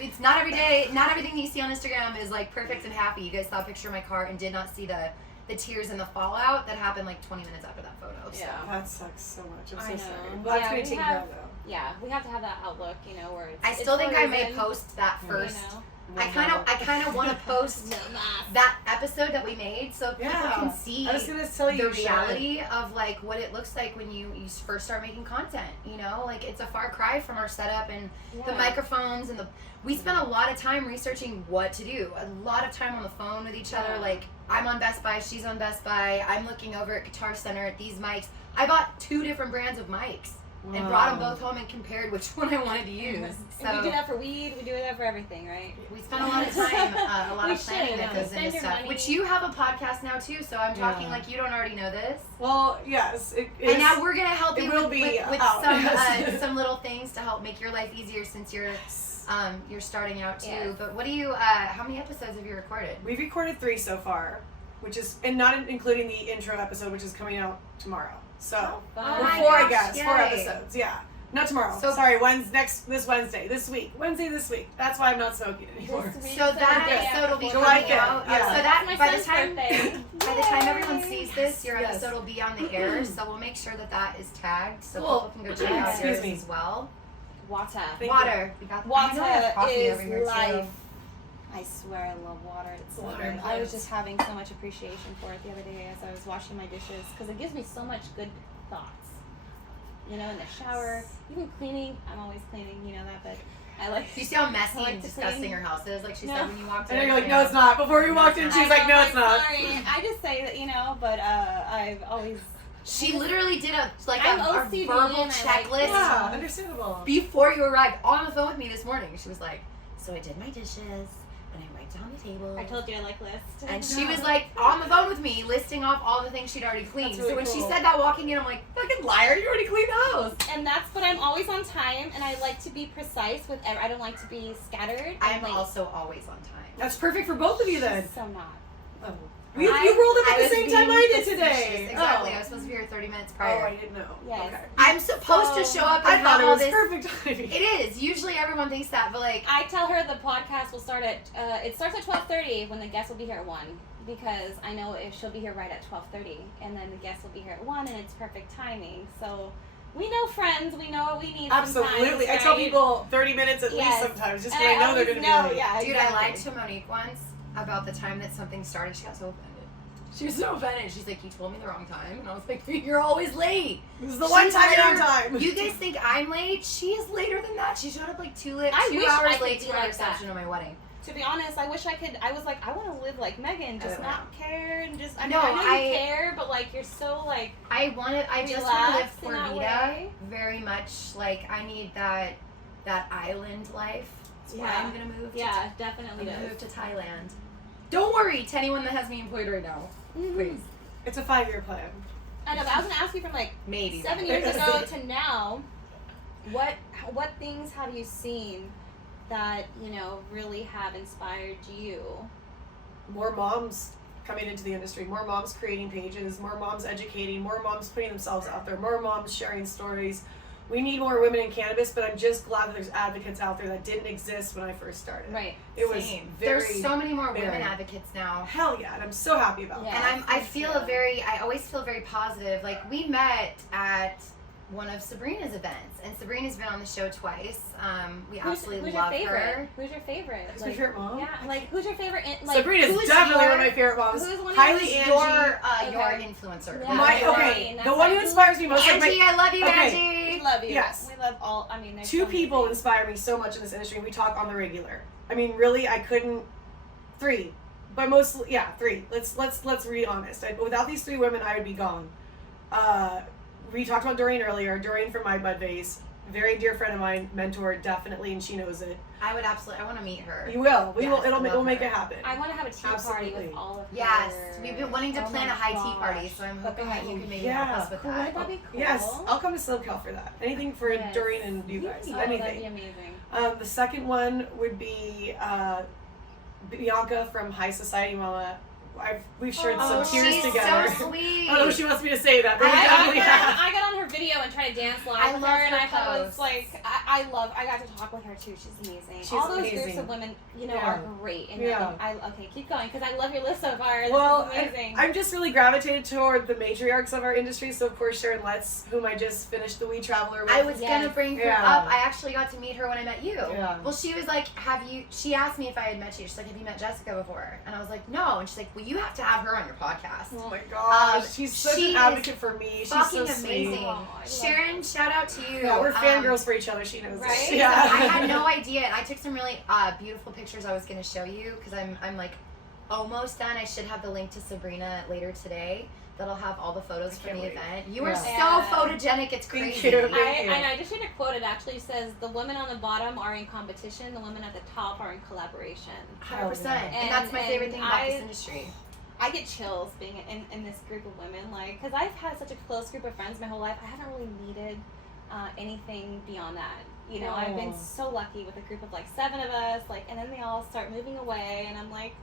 it's not every day. Not everything you see on Instagram is like perfect and happy. You guys saw a picture of my car and did not see the tears and the fallout that happened like 20 minutes after that photo. So. Yeah. That sucks so much. I'm I so know. sorry. Well, that's Yeah, gonna we take have- care of though. Yeah, we have to have that outlook, you know, where it's. I it's still for think a I may reason, post that you first. know. I kind of want to post No mask. that episode that we made so people Yeah. can see I was gonna tell you the should. reality of like what it looks like when you first start making content. You know, like it's a far cry from our setup and the Yeah. microphones and we spent a lot of time researching what to do. A lot of time on the phone with each other. Yeah. Like I'm on Best Buy, she's on Best Buy. I'm looking over at Guitar Center at these mics. I bought 2 different brands of mics and brought them both home and compared which one I wanted to use. So And we do that for weed. We do that for everything, right? we spend a lot of time, a lot We of planning should. that goes Spend into your stuff. money. Which you have a podcast now too, so I'm talking Yeah. like you don't already know this. Well, yes. It And is. now we're gonna help it you will with, be with out, some yes. some little things to help make your life easier since you're starting out too. Yes. But what do you? How many episodes have you recorded? We've recorded 3 so far, which is, and not including the intro episode, which is coming out tomorrow. So, Fun. Oh or my 4, I gosh, guess. 4 yay. episodes. Yeah. Not tomorrow. So- Sorry, this Wednesday. This week. Wednesday this week. That's why I'm not smoking anymore. This week, So that the day episode will be after July coming 5th, out. yeah. So That's that my by the son's time birthday. by the time everyone Yay. sees this, your Yes. episode will be on the air. So we'll make sure that is tagged so Cool. people can go check out Excuse yours me. as well. Water. Thank Water. We got I know I have Water coffee over here is too. life. I swear I love water. It's so Water good. I was lives. just having so much appreciation for it the other day as I was washing my dishes because it gives me so much good thoughts. You know, in the shower, even cleaning. I'm always cleaning, you know that, but I like. Do you see how messy I like and to disgusting clean. her house is? Like she No. said when you walked in. And then you're like, Yeah. no, it's not. Before we walked in, she was like, no, it's not. Sorry. I just say that, you know, but I've always She literally did a I'm a OCD verbal and I like- checklist Yeah, understandable. before you arrived on the phone with me this morning. She was like, so I did my dishes and I wiped down the table. I told you I like lists. And she was like on the phone with me listing off all the things she'd already cleaned. That's really So when she cool. said that walking in, I'm like, fucking liar, you already cleaned the house. And but I'm always on time, and I like to be precise with I don't like to be scattered. I'm late. also always on time. That's perfect for both of you then. So not. Oh. You rolled up at the was same time being I did facetious. today. Exactly. Oh. I was supposed to be here 30 minutes Oh, prior. I didn't know. Yes. Okay. I'm supposed to show up and I have thought it all was this. perfect timing. It is. Usually everyone thinks that, but like, I tell her the podcast will start at it starts at 12:30 when the guest will be here at 1, because I know if she'll be here right at 12:30, and then the guest will be here at 1, and it's perfect timing. So we know friends, we know what we need. Absolutely. Sometimes, I tell right? people 30 minutes at Yes. least sometimes, just And because I know they're always going to be late. Yeah, dude, exactly. I lied to Monique once about the time that something started. She got so offended. She was so offended. She's like, you told me the wrong time. And I was like, you're always late. This is the one She's time you're on later. time. You guys think I'm late? She is later than that. She showed up like 2 hours I wish I late could to be my like reception that. of my wedding. To be honest, I wish I could. I was like, I want to live like Megan, just don't not care and just. I No, know I- you care, but like you're so like. I just want to live Relax in for that Vida way. very much. Like, I need that island life. That's why Yeah. I'm going to move. Yeah, I'm definitely going to move does. to Thailand. Don't worry to anyone that has me employed right now. Mhm. Please. It's a 5-year plan. I know, but I was gonna ask you from like Maybe. 7 years ago to now, what things have you seen that really have inspired you? More moms coming into the industry, more moms creating pages, more moms educating, more moms putting themselves out there, more moms sharing stories. We need more women in cannabis, but I'm just glad that there's advocates out there that didn't exist when I first started. Right. It was Same. very, There's so many more women very- advocates now. hell yeah, and I'm so happy about Yeah. that. And I thank feel you. I always feel very positive. Like, we met at one of Sabrina's events, and Sabrina's been on the show twice. We absolutely who's love your favorite? her. Who's your favorite? Who's my favorite mom? Yeah, like who's your favorite? Like Sabrina's who's definitely your- one of my favorite moms. who's one of Kylie, Who's Angie. your Okay. influencer? Yeah. My, Your okay, main, the that's one who like- inspires me most. Like Angie, I love you, Okay. Angie. We love you. Yes. We love all. I mean, there's two so many people things. inspire me so much in this industry. We talk on the regular. I mean, really, I couldn't. 3, but mostly, yeah, 3. Let's be honest. Without these 3 women, I would be gone. We talked about Doreen earlier. Doreen from My Bud Vase, very dear friend of mine, mentor definitely, and she knows it. I would absolutely. I want to meet her. You will. We Yes, will. I We'll love make her. it happen. I want to have a tea party Absolutely. with all of Yes, her. we've been wanting to Oh plan my a high tea party, gosh. so I'm hoping that you can maybe Yeah. help us with Cool. that. That'd be cool. Yes, I'll come to SoCal for that. Anything for Yes. Doreen and you guys. Oh, that'd be Anything. amazing. The second one would be Bianca from High Society Mama. We've shared Oh, some tears she's together. so sweet. I don't know if she wants me to say that, but we definitely have. I got on her video and tried to dance live I with love her, and her I thought it was posts. like I got to talk with her too. She's amazing. She's all those amazing. groups of women, Yeah. are great. And Yeah. okay, keep going because I love your list so far. This Well, is amazing. I'm just really gravitated toward the matriarchs of our industry. So of course Sharon Letts, whom I just finished the Weed Traveler with. I was Yes. gonna bring her Yeah. up. I actually got to meet her when I met you. Yeah. Well, she was like, she asked me if I had met you. She's like, have you met Jessica before? And I was like, no. And she's like, well, you have to have her on your podcast. Oh my gosh, Um, she's such she an advocate for me. She's fucking so sweet. amazing. Oh, I love Sharon, shout out to you. Yeah, we're fangirls for each other. She knows Right? it. I Yeah. had no idea, and I took some really beautiful pictures I was going to show you because I'm like almost done. I should have the link to Sabrina later today. That'll have all the photos for can't the wait. event. You are Yeah. so Yeah. photogenic, it's Thank crazy. you. I just read a quote. It actually says the women on the bottom are in competition. The women at the top are in collaboration. 100%. And- And that's my favorite thing about this I- industry. I get chills being in this group of women, like, because I've had such a close group of friends my whole life. I haven't really needed anything beyond that. You know, I've been Aw. so lucky with a group of like 7 of us, like, and then they all start moving away, and I'm like,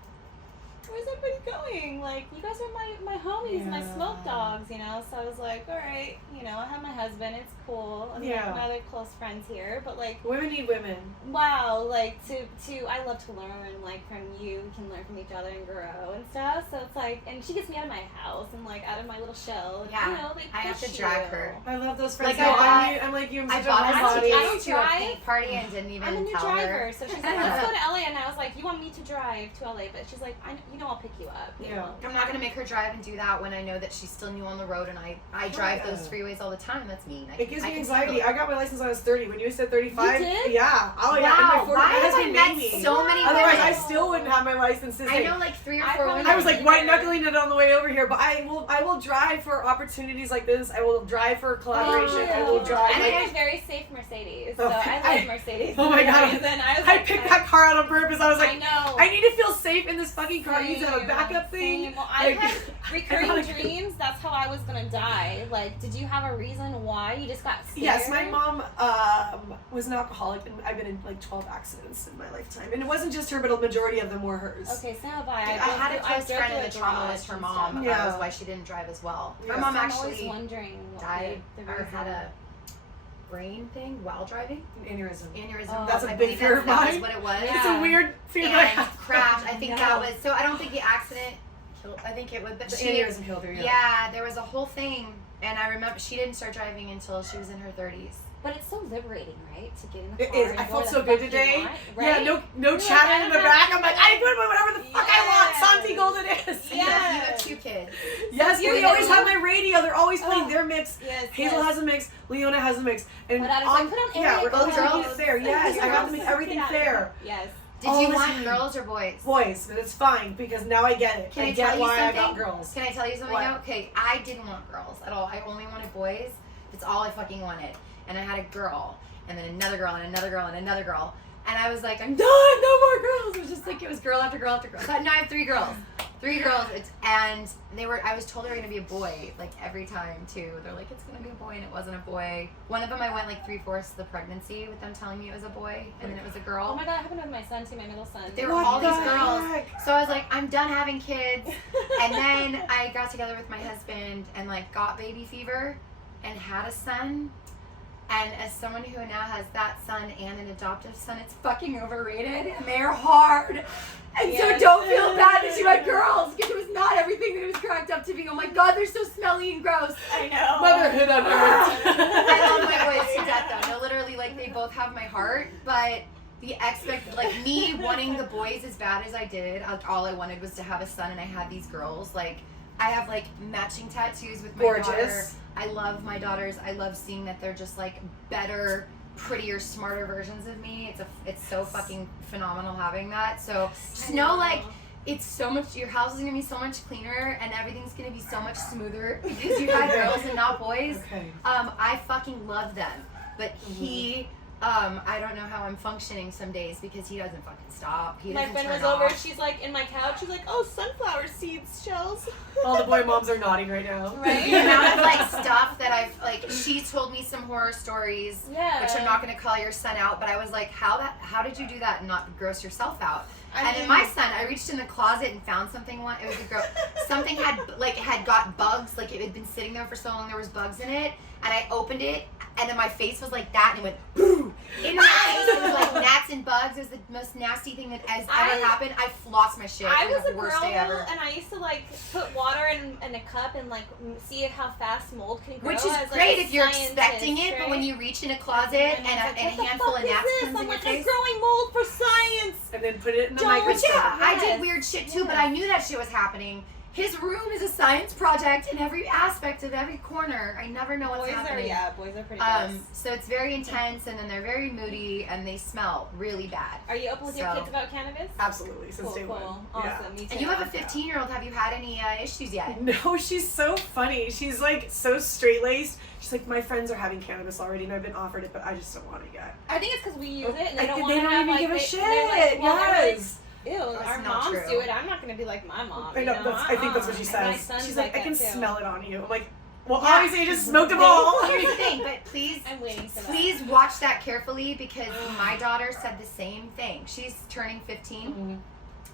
where's everybody going? Like, you guys are my homies, my Yeah. smoke dogs, you know? So I was like, all right, you know, I have my husband, it's cool. And Yeah. my other close friends here, but like, Women need women. wow, like I love to learn, like from you, we can learn from each other and grow and stuff. So it's like, and she gets me out of my house and like out of my little shell. And, Yeah, you know, they I have push to drag you. her. I love those friends. Like, I'm like you. I'm I such a bought us homebody. tickets I don't to a drive. paint party and didn't even I'm a new tell driver, her. so she's like, let's go to LA, and I was like, you want me to drive to LA? But she's like, I'll pick you up. You Yeah. know? I'm not gonna make her drive and do that when I know that she's still new on the road and I drive those freeways all the time. That's mean. It gives I me can anxiety. handle I got my license when I was 30. When you said 35, You did? yeah. Oh it. yeah. In my Wow, 40s, why my have I husband met made me. so many Otherwise, women? I still wouldn't have my license. I know like 3 or I 4 probably women. I was like either. white knuckling it on the way over here, but I will drive for opportunities like this. I will drive for collaboration. I will drive. And like- I have a very safe Mercedes, so Oh, I love Mercedes. oh my God. And I was I like, picked that car out on purpose. I was I like, know. I need to feel safe in this fucking car. You need to have a backup thing. Same. Well, I Like, had recurring I- dreams. That's how I was gonna die. Like, did you have a reason why? You just got scared? Yes, my mom was an alcoholic, and I've been in like 12 accidents in my lifetime. And it wasn't just her, but a majority of them were hers. Okay, so have I. I had a close drove friend through and the a trauma garage was her and mom. stuff. Yeah. That was why she didn't drive as well. Her Yeah. mom I'm always actually wondering what died the or reason had was. a brain thing while driving. Aneurysm. Aneurysm. Oh. That's a I big believe fear of that was mine. what it was. Yeah. It's a weird fear that I And have. crashed. I think No. that was so. I don't think the accident killed. I think it was, but The she. aneurysm killed her. Yeah, there was a whole thing, and I remember she didn't start driving until she was in her 30s. But it's so liberating, right? To get in the It car. is. and I go felt where so the good fuck you today. want, Yeah, right? no You're chatter like, in the I back. don't I'm like, have- I do whatever the fuck I want. Yes. Santi Golden is. And you have Yes. 2 kids. Yes, You're they always the- have my radio. They're always playing Oh. their mix. Yes, Hazel yes. has a mix. Leona has a mix. And But I was like, put on yeah, area we're always code. making it fair. Yes, I got to make everything fair. Yes. Did All you the want time. girls or boys? Boys, but it's fine because now I get it. Can I I get tell you why I something? got girls. Can I tell you something What? now? Okay, I didn't want girls at all. I only wanted boys. That's all I fucking wanted. And I had a girl, and then another girl, and another girl, and another girl. And I was like, I'm done, no more girls. It was just like, it was girl after girl after girl. So now I have 3 girls. 3 girls. And I was told they were going to be a boy, like every time too. They're like, it's going to be a boy, and it wasn't a boy. One of them I went like 3/4 of the pregnancy with them telling me it was a boy, and then it was a girl. Oh my god, it happened with my son too, my middle son. They were What all the these girls. heck? So I was like, I'm done having kids. And then I got together with my husband and like got baby fever and had a son. And as someone who now has that son and an adoptive son, it's fucking overrated and they're hard. And Yes. so don't feel bad that you had girls because it was not everything that it was cracked up to be. Oh my god, they're so smelly and gross. I know. Motherhood on earth. I love my boys to death though. No, literally, like they both have my heart, but the like me wanting the boys as bad as I did, like all I wanted was to have a son, and I had these girls. Like I have like matching tattoos with my daughter. Gorgeous. I love my daughters. I love seeing that they're just like better, prettier, smarter versions of me. It's so fucking phenomenal having that. So just know like it's so much. Your house is gonna be so much cleaner, and everything's gonna be so much smoother because you had girls and not boys. Okay. I fucking love them, but he, I don't know how I'm functioning some days because he doesn't fucking stop. He My doesn't friend turn was over, off. she's like in my couch, she's like, oh, sunflower seeds shells. All the boy moms are nodding right now. Right? The amount of like stuff that I've like, she told me some horror stories, Yeah. which I'm not gonna call your son out, but I was like, how did you do that and not gross yourself out? I And in mean- my son, I reached in the closet and found something. It was a girl. Something had got bugs. Like it had been sitting there for so long, there was bugs in it. And I opened it, and then my face was like that, and it went boom in my face. It was like gnats and bugs. It was the most nasty thing that has ever happened. I flossed my shit. I It was a the worst girl day ever. and I used to like put water in a cup and like see how fast mold can grow. Which is as, like, great a if you're scientist, expecting it, but when right? you reach in a closet and a handful of gnats comes in I'm your like, face. I'm growing mold for science. And then put it in the But microscope. yeah, I did Yes. weird shit too, but Yes. I knew that shit was happening. His room is a science project in every aspect of every corner. I never know what's happening. Boys are pretty gross. So it's very intense, and then they're very moody, and they smell really bad. Are you open with your so- kids about cannabis? Absolutely, since Cool, day cool. one. Awesome, Yeah. me too. And you have a 15-year-old. Have you had any issues yet? No, she's so funny. She's like so straight laced. She's like, my friends are having cannabis already, and I've been offered it, but I just don't want it yet. I think it's because we use it and they They don't want don't to have even like, give a they- shit. they're like, well, they're like, Yes. ew, That's our not moms true. do it. I'm not going to be like my mom. I you know. I think that's what she And my says. son's She's like, I that can too. smell it on you. I'm like, well, Yeah. obviously, you just smoked them all. Here's the thing, but please, I'm waiting for that. please watch that carefully because my daughter said the same thing. She's turning 15. Mhm.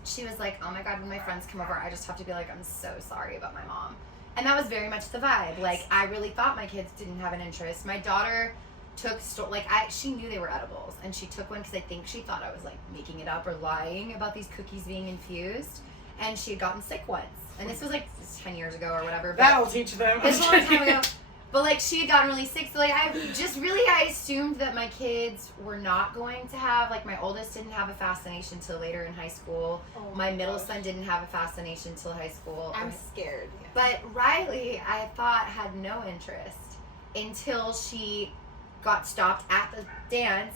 She was like, oh my god, when my friends come over, I just have to be like, I'm so sorry about my mom. And that was very much the vibe. Like, I really thought my kids didn't have an interest. My daughter took, she knew they were edibles, and she took one because I think she thought I was, like, making it up or lying about these cookies being infused. And she had gotten sick once. And this was, like, 10 years ago or whatever. But That'll teach them. this was a long time ago. But, like, she had gotten really sick. So, like, I assumed that my kids were not going to have, like, my oldest didn't have a fascination till later in high school. Oh my middle son didn't have a fascination till high school. I'm scared. But Riley, I thought, had no interest until she got stopped at the dance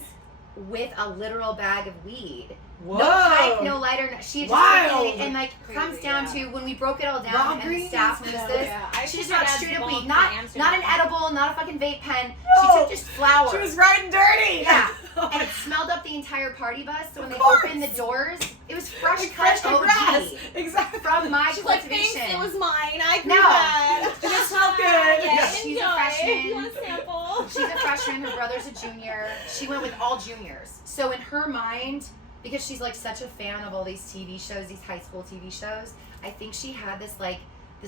with a literal bag of weed. Whoa. No pipe, no lighter. She had just Wild. taken it, and like comes down to when we broke it all down Raw and the greens? staff knows this. She just got straight up weed, not an edible, not a fucking vape pen. She No. took just flour. She was riding dirty. Yeah, and it smelled up the entire party bus. So when they course. opened the doors, it was fresh Like cut fresh grass. OG Exactly. from my She's like, cultivation. thanks, it was mine. I grew No. that. It just smelled good. Yeah, Yeah. She's a enjoy. freshman. You want a sample? She's a freshman. Her brother's a junior. She went with all juniors. So in her mind, because she's like such a fan of all these TV shows, these high school TV shows, I think she had this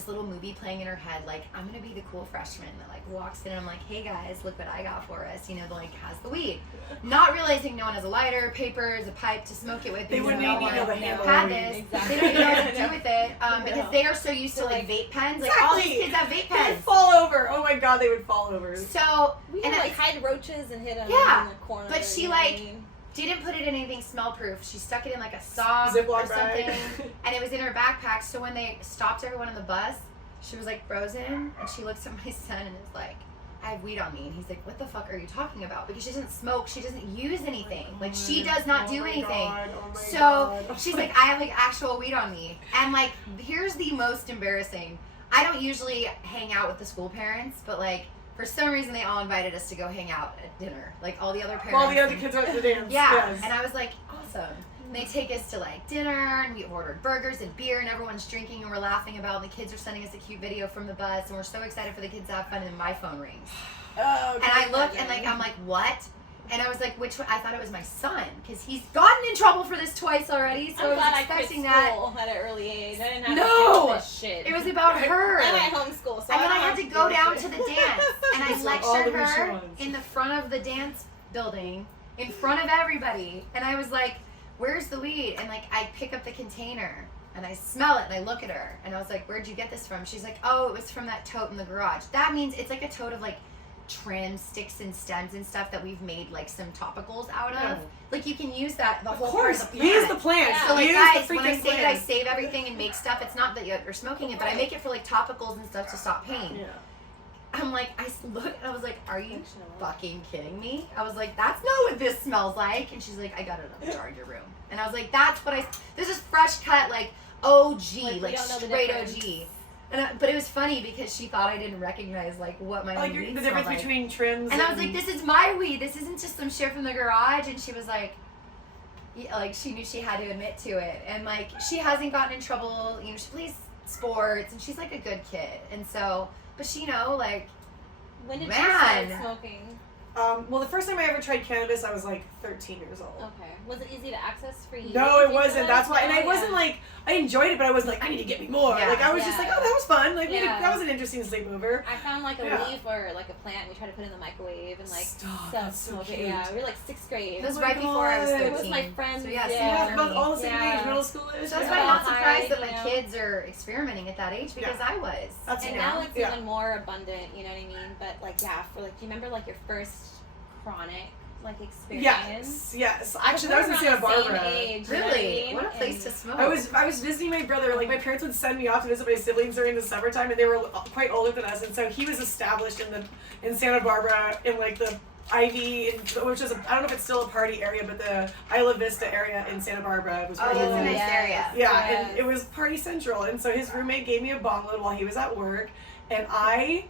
little movie playing in her head, like, I'm gonna be the cool freshman that like walks in and I'm like, hey guys, look what I got for us, like has the weed. Not realizing no one has a lighter, papers, a pipe to smoke it with. They wouldn't no even one know the handle had of this. weed. Exactly. They don't even know what to do with it because they are so used to like vape pens. Like all these kids have vape They would pens. fall over. Oh my god, they would fall over. So We and would I- like hide roaches and hit them Yeah, in the corner. but she, you know what I like, mean? didn't put it in anything smell proof. She stuck it in like a sock Ziploc or bag. something, and it was in her backpack. So when they stopped everyone on the bus, she was like frozen, and she looks at my son and is like, "I have weed on me." And he's like, "What the fuck are you talking about?" Because she doesn't smoke, she doesn't use anything. Like she does not do anything. So she's like, "I have like actual weed on me," and like here's the most embarrassing. I don't usually hang out with the school parents, but like. For some reason, they all invited us to go hang out at dinner. Like, all the other parents. All the other kids were at the dance. Yeah. Yes. And I was like, awesome. And they take us to, like, dinner, and we ordered burgers and beer, and everyone's drinking, and we're laughing about, and the kids are sending us a cute video from the bus, and we're so excited for the kids to have fun, and then my phone rings. Oh, And I look, and, like, I'm like, what? And I was like, which one? I thought it was my son, because he's gotten in trouble for this twice already, so I'm glad I I was quit expecting that. school at an early age. I didn't have No! to deal with this shit. It was about her. I'm at homeschool, so And then I don't had have to deal go with down it. to the dance, and I So all lectured the wishy her ones. in the front of the dance building, in front of everybody, and I was like, where's the weed? And like, I pick up the container, and I smell it, and I look at her, and I was like, where'd you get this from? She's like, oh, it was from that tote in the garage. That means it's like a tote of like trim sticks and stems and stuff that we've made like some topicals out of. Yeah. Like you can use that the Of whole course, part of the use plant. the plant. Yeah. So like Use guys, the when I freaking say that I plant. save everything and make stuff, it's not that you're smoking it, but I make it for like topicals and stuff to stop pain. Yeah. I'm like, I look and I was like, are you Functional. fucking kidding me? I was like, that's not what this smells like. And she's like, I got it in the jar in your room. And I was like, that's what this is fresh cut, like OG, Like, like we don't know the straight difference. OG. But it was funny because she thought I didn't recognize like what my Like own the weed difference smelled like. between trims. And I was like, this is my weed. This isn't just some shit from the garage. And she was like, yeah, like she knew she had to admit to it. And like she hasn't gotten in trouble. She plays sports and she's like a good kid. And so, but she like. When did Man. you start smoking? Well, the first time I ever tried cannabis, I was like 13 years old. Okay. Was it easy to access for you? No, it Do you wasn't. feel That's why. And like? I wasn't like, I enjoyed it, but I wasn't like, I need to get me more. Yeah. Like, I was just Yeah. like, oh, that was fun. Like, Yeah. that was an interesting sleepover. I found like a Yeah. leaf or like a plant. We tried to put it in the microwave and like Stop, that's so smoke it. cute. Yeah, we were like 6th grade. It was Oh my right before I was God. 13. It was my friend's. So yeah, Yeah, same about for all me. the same Yeah. age, middle school-ish. So that's Yeah. why I'm not High, surprised that you my know. kids are experimenting at that age because Yeah. I was. That's And you now know? it's Yeah. even more abundant, you know what I mean? But like, yeah, for like, do you remember like your first chronic like experience? Yes. Actually, that was in We're Santa around the same Barbara. age, you know Really? I mean? What a place And- to smoke. I was visiting my brother. Like my parents would send me off to visit my siblings during the summertime, and they were quite older than us. And so he was established in Santa Barbara in like the Ivy, which is I don't know if it's still a party area, but the Isla Vista area in Santa Barbara was where Oh, he that's a lived. nice yes. area. Yeah, Yes. and it was party central. And so his roommate gave me a bong load while he was at work, and I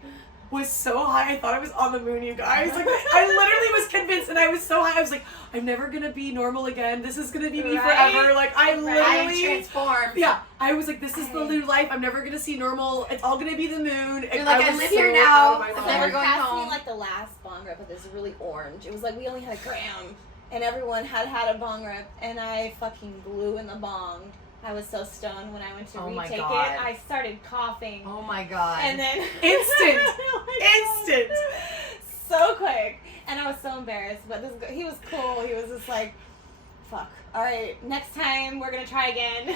was so high I thought I was on the moon, you guys. Like I literally was convinced, and I was so high. I was like, I'm never gonna be normal again. This is gonna be me Right? forever. Like I I'm literally. transformed. Yeah, I was like, this is the new life. I'm never gonna see normal. It's all gonna be the moon. You're like, I was live so here now. out of my I'm mind. never going passed home. me like the last bong rip with this really orange. It was like we only had a gram, and everyone had a bong rip, and I fucking blew in the bong. I was so stoned when I went to Oh my retake God. it. I started coughing, Oh my god. and then Instant. Like, Instant. so quick, and I was so embarrassed. But he was cool. He was just like, "Fuck, all right, next time we're gonna try again."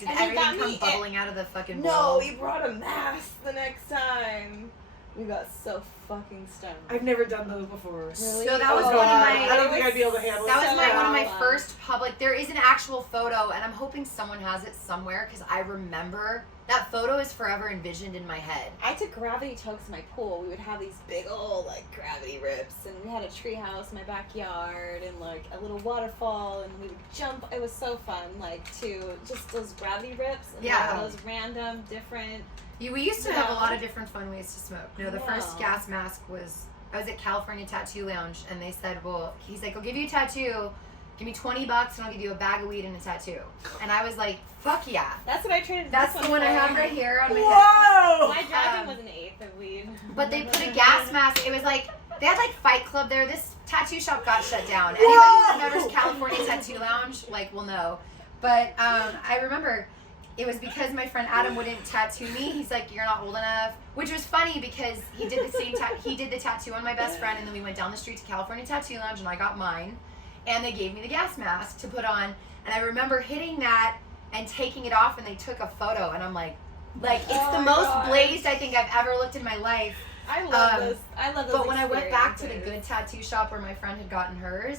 Did and he got everything come me. bubbling out of the fucking No, bowl? he brought a mask the next time. We got so fucking stoned. I've never done those before. Really? So that was Oh, one of God. my. I don't think I'd be able to handle That it. was one of my fun. first public. There is an actual photo, and I'm hoping someone has it somewhere because I remember that photo is forever envisioned in my head. I took gravity tugs in my pool. We would have these big old like gravity rips, and we had a tree house in my backyard, and like a little waterfall, and we would jump. It was so fun, like to just those gravity rips, and Yeah. those random different. We used to have a Yeah. lot of different fun ways to smoke. No, the first Yeah. gas mask was, I was at California Tattoo Lounge, and they said, well, he's like, I'll give you a tattoo, give me $20 and I'll give you a bag of weed and a tattoo. And I was like, fuck yeah. That's what I traded. That's this the one I for. have right here on my head. Whoa! My dragon was an eighth of weed. But they put a gas mask. It was like, they had like Fight Club there. This tattoo shop got shut down. Anybody who remembers California Tattoo Lounge, like, will know. But I remember it was because my friend Adam wouldn't tattoo me. He's like, you're not old enough. Which was funny because he did the same he did the tattoo on my best friend, and then we went down the street to California Tattoo Lounge and I got mine. And they gave me the gas mask to put on. And I remember hitting that and taking it off, and they took a photo, and I'm like it's Oh the my most gosh. blazed I think I've ever looked in my life. I love Um, those. I love those. But when I went back to the experiences. good tattoo shop where my friend had gotten hers,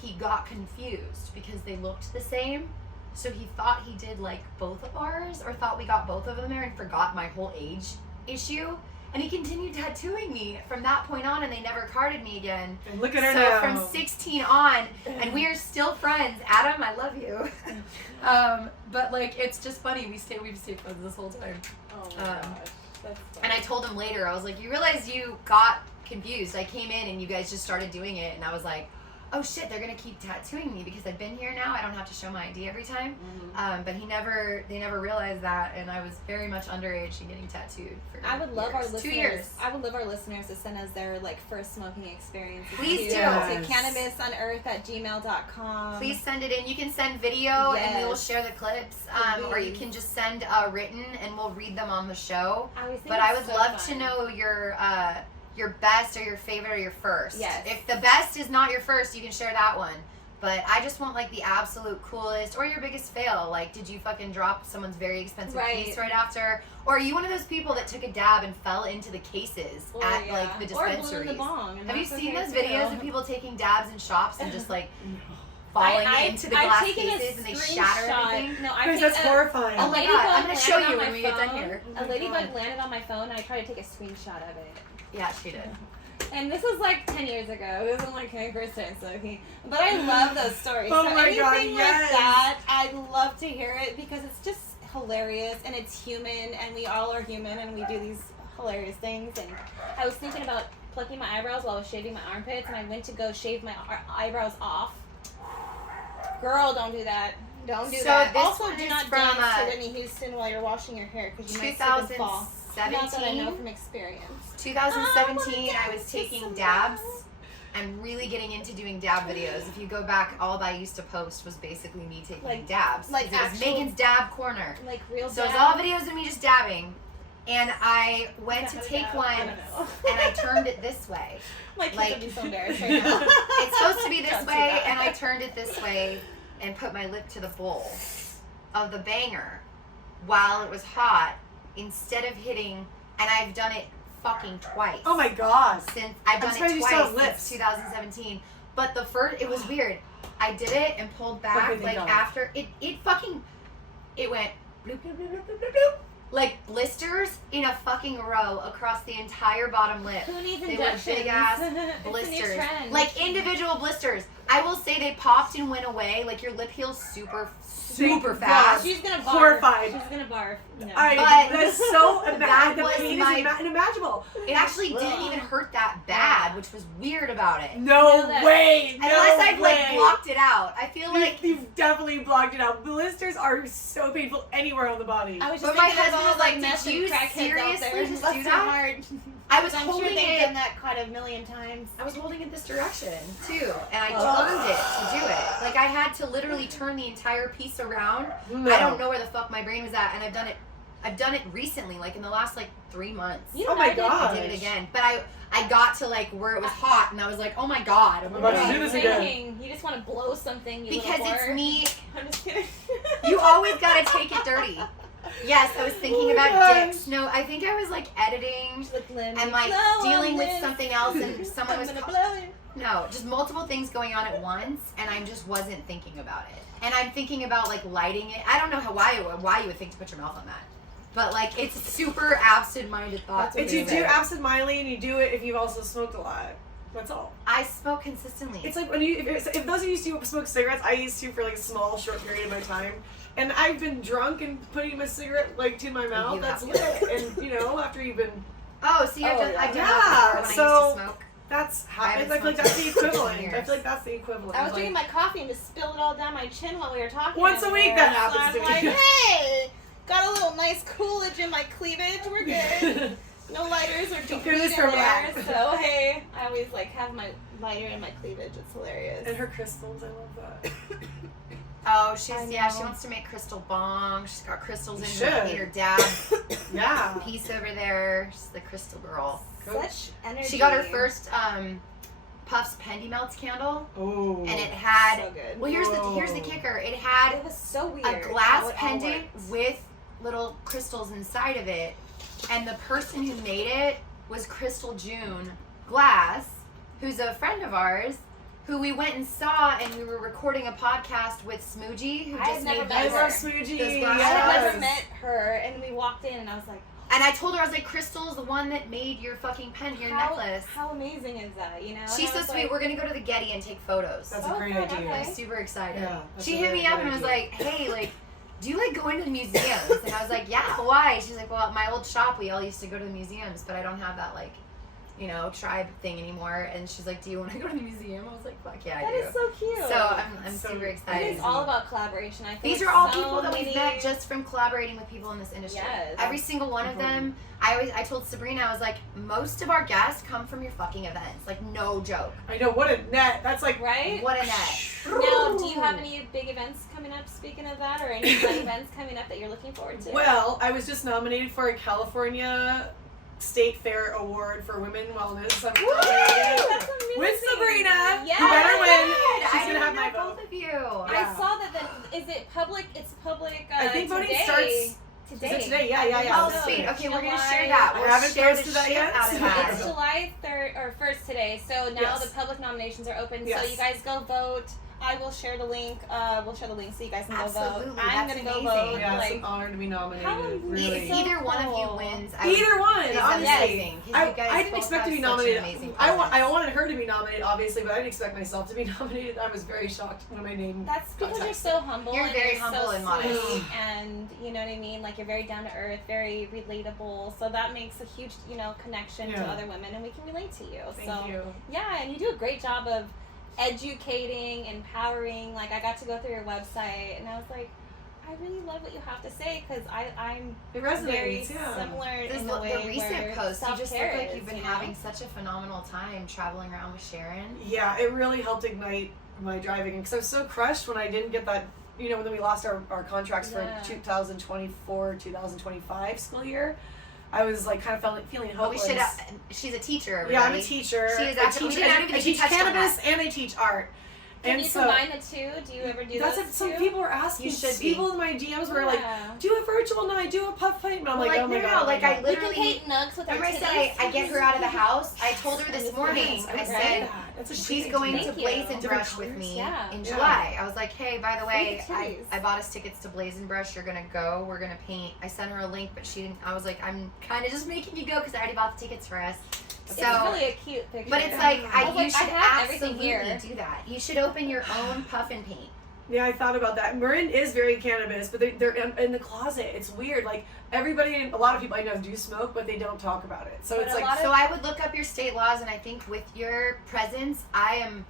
he got confused because they looked the same. So he thought he did like both of ours, or thought we got both of them there, and forgot my whole age issue. And he continued tattooing me from that point on, and they never carded me again. And look at her So now. from 16 on, and we are still friends. Adam, I love you. But like, it's just funny. We've stayed friends this whole time. Oh my gosh, that's fun. And I told him later, I was like, you realize you got confused. I came in and you guys just started doing it, and I was like, oh shit, they're gonna keep tattooing me because I've been here now. I don't have to show my ID every time. But they never realized that, and I was very much underage and getting tattooed for I would love our years. listeners. 2 years. I would love our listeners to send us their like first smoking experiences. Please too. do. Yes. To cannabisonearth@gmail.com. Please send it in. You can send video and we will Yes. share the clips, or you can just send written and we'll read them on the show. I always think But I it's would so love fun. to know your best or your favorite or your first. Yes. If the best is not your first, you can share that one. But I just want like the absolute coolest or your biggest fail. Like, did you fucking drop someone's very expensive Right. piece right after? Or are you one of those people that took a dab and fell into the cases Or, at yeah. like the Or blew in dispensaries? the bong, and Have you that's seen okay, those too. videos of people taking dabs in shops and just like falling into the I've glass taken a cases and they shatter screenshot. everything? No, I Guys, take that's a, horrifying. Oh A my ladybug God, I'm gonna show landed you on when my we get done phone. here. Oh A my ladybug God. landed on my phone, and I tried to take a screenshot of it. Yeah, she did. And this was like 10 years ago. This was like my first time smoking. But I love those stories. Oh so my anything God, like yes. that, I'd love to hear it because it's just hilarious and it's human, and we all are human and we do these hilarious things. And I was thinking about plucking my eyebrows while I was shaving my armpits, and I went to go shave my eyebrows off. Girl, don't do that. Don't do So that. this Also, one do is not from, dance to Whitney Houston while you're washing your hair because you might slip and fall. Not that I know 2017. from experience. 2017, I I wanna was dance taking to dabs. some I'm really getting into doing dab videos. If you go back, all I used to post was basically me taking Like- dabs. like 'Cause it was actual- Megan's Dab Corner. Like real So it's dab. all videos of me just dabbing. And I went to take I one don't know. and I turned it this way. My kids like- would be so embarrassed right now. It's supposed to be this Don't do way, that. and I turned it this way and put my lip to the bowl of the banger while it was hot instead of hitting, and I've done it fucking twice. Oh my God. Since I've I'm done surprised it you still have twice lips. since 2017. But the first, it was weird. I did it and pulled back, Okay, like thank God. after, it went bloop, bloop, bloop, bloop, bloop, bloop, bloop. Like blisters in a fucking row across the entire bottom lip. Who needs They were injections? big ass It's a new blisters. trend. Like individual blisters. I will say they popped and went away. Like your lip heals super Thank fast. She's gonna barf. Horrified. She's gonna barf. No. But that's so that the was pain my- is unimaginable. It actually didn't even hurt that bad, which was weird about it. No Feel that. way. No Unless I've way. like blocked it out. I feel like You've definitely blocked it out. Blisters are so painful anywhere on the body. I was just But my thinking of husband all was like, meth "Did and you crackheads out seriously there. just Bless do their that?" heart. I was I'm sure holding they've it. done that quite a million times. I was holding it this direction too, and I turned it to do it. Like I had to literally turn the entire piece around. No. I don't know where the fuck my brain was at, and I've done it recently, like in the last like 3 months. You Oh know my what I did? God. I did it again, but I got to like where it was hot, and I was like, oh my God, I'm about to do this again. Thinking, you just want to blow something. You because little it's whore. me. I'm just kidding. You always gotta take it dirty. Yes, I was thinking Oh my about gosh. dicks. No, I think I was like editing With Lynn. and like Blow dealing on with Lynn. something else, and someone I'm was gonna call- blow it. no, just multiple things going on at once, and I just wasn't thinking about it. And I'm thinking about like lighting it. I don't know why you would think to put your mouth on that, but like it's super absent-minded thought. If you do absentmindedly and you do it if you've also smoked a lot. That's all. I smoke consistently. It's like when you, if those of you who smoke cigarettes, I used to for like a small, short period of my time. And I've been drunk and putting my cigarette like to my mouth. You That's have lit. And you know, after you've been, oh, see, I've done yeah. that Yeah, before when so- I used to smoke. that's how. I I haven't feel like smoked that's the in equivalent. I years. feel like that's the equivalent. I was like, drinking my coffee and just spilled it all down my chin while we were talking. Once a over week there. that happens So to I'm me. like, hey, got a little nice Coolidge in my cleavage. We're good. No lighters or Good weed in for there. black. So hey, I always like have my lighter in my cleavage. It's hilarious. And her crystals, I love that. Oh, I she know. wants to make crystal bong. She's got crystals in Should. her dab Yeah. piece over there. She's the crystal girl. Such energy. She got her first Puffs Pendy Melts candle, Oh. and it had. so good. Well, here's the Whoa. kicker. It had It was so weird. a glass how it all pendant worked. with little crystals inside of it, and the person who made it was Crystal June Glass, who's a friend of ours, who we went and saw, and we were recording a podcast with Smoogie, who I had just never made met I those. her. love Smoogie. Those I glasses. had Yes. never met her, and we walked in, and I was like, And I told her, I was like, Crystal's the one that made your fucking your necklace. How amazing is that? You know. She's so And I was sweet. like, We're gonna go to the Getty and take photos. That's Oh, a great good, idea. okay. I'm super excited. Yeah, that's She a hit really me up good and was idea. like, hey, like, do you like going to the museums? And I was like, yeah, why? She's like, well, at my old shop, we all used to go to the museums, but I don't have that, like, you know, tribe thing anymore. And she's like, do you want to go to the museum? I was like, fuck yeah, I That do. is so cute. So I'm So- super It excited. is all about collaboration. I feel These like are all so people that we've many- met just from collaborating with people in this industry. Yes. Every single one of them. I told Sabrina, I was like, most of our guests come from your fucking events. Like, no joke. I know, what a net. That's like, Right? What a net. Now, do you have any big events coming up, speaking of that, or any fun events coming up that you're looking forward to? well, I was just nominated for a California State Fair Award for Women Wellness. I'm Woo! nominated That's amazing. with Sabrina. Yes. You better win. Good. She's I gonna have didn't my know vote. both of you. Yeah. I saw that. Is it public? It's public. I think voting today. starts. Today. Is it today? Yeah. Oh, So, sweet. Okay, we're gonna share July- that. I We'll haven't share the posted that shit yet. out of It's that. July 3rd or 1st today, so now Yes. the public nominations are open. Yes. So you guys go vote. I will share the link. We'll share the link so you guys can go Absolutely, vote. I'm that's gonna go amazing. vote. Yeah, it's Like, an honor to be nominated. how really. If so either one of you cool. wins, Either one, is honestly. amazing. 'Cause you guys I didn't both expect to have be such an nominated. amazing I presence. wanted her to be nominated, obviously, but I didn't expect myself to be nominated. I was very shocked when my name that's got because you're texted. so humble. You're and very you're humble so and modest. sweet, and you know what I mean. Like you're very down to earth, very relatable. So that makes a huge, connection to Yeah. other women, and we can relate to you. Thank so you. yeah, and you do a great job of educating, empowering. Like I got to go through your website, and I was like, I really love what you have to say because I'm It very resonates, yeah. similar This, in the way the recent where post, you just look self-care like is, you've been you know? having such a phenomenal time traveling around with Sharon. Yeah, it really helped ignite my driving because I was so crushed when I didn't get that. When we lost our contracts Yeah. for 2024-2025 school year, I was like kind of feeling But we hopeless. should. She's a teacher. Everybody. Yeah, I'm a teacher. She is I actually- teach, we didn't even I get teach touched on cannabis that. and I teach art. Can and you so combine the two? Do you ever do that's those what some two? people were asking. You should be. People in my DMs were like, Yeah. "Do a virtual night, do a puff paint." And I'm Well, like, "Oh my no, god!" like oh my I God. We can literally. paint nugs with our Remember I said titties. I get her out of the house. I told her this morning. Yes, I would said love that. That's a she's great going idea. to Thank you. Blaze and Different Brush with colors? me Yeah. in Yeah. July. I was like, hey, by the way, Sweet titties. I bought us tickets to Blaze and Brush. You're gonna go. We're gonna paint. I sent her a link, but she didn't. I was like, I'm kind of just making you go because I already bought the tickets for us. It's So, really a cute picture. but it's like I was you like, should I have everything absolutely here. do that. You should open your own puff and paint. Yeah, I thought about that. Marin is very cannabis, but they're in the closet. It's weird. Like everybody, a lot of people I know do smoke, but they don't talk about it. So But it's a like lot of- So I would look up your state laws, and I think with your presence, I am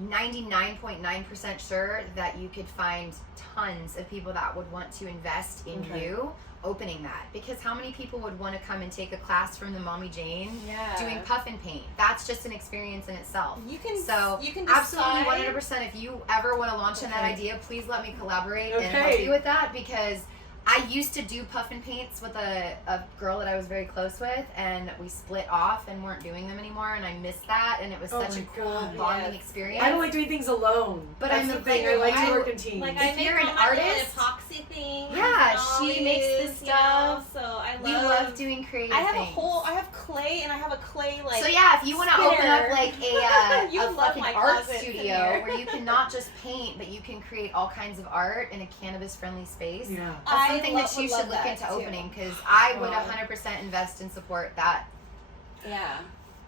99.9% sure that you could find tons of people that would want to invest in Okay. you opening that. Because how many people would want to come and take a class from the Mommy Jane Yeah. doing puff and paint? That's just an experience in itself. You can So you can absolutely decide- 100%. If you ever want to launch on that Okay. idea, please let me collaborate and help Okay. you with that because I used to do puff and paints with a girl that I was very close with, and we split off and weren't doing them anymore, and I missed that, and it was such a cool bonding experience. I don't like doing things alone. But that's the thing. I like to work in teams. Like, I If make you're an all my little artist- epoxy thing. Yeah, she makes this stuff. So I love. You love doing creative I have things. I have clay, and I have a clay like. So yeah, if you want to open up spinner. like You a love fucking my art closets in studio here. where you can not just paint, but you can create all kinds of art in a cannabis-friendly space. Yeah. That's I something that you would should love look that, into too. opening, because I would Wow. 100% invest and support that. Yeah.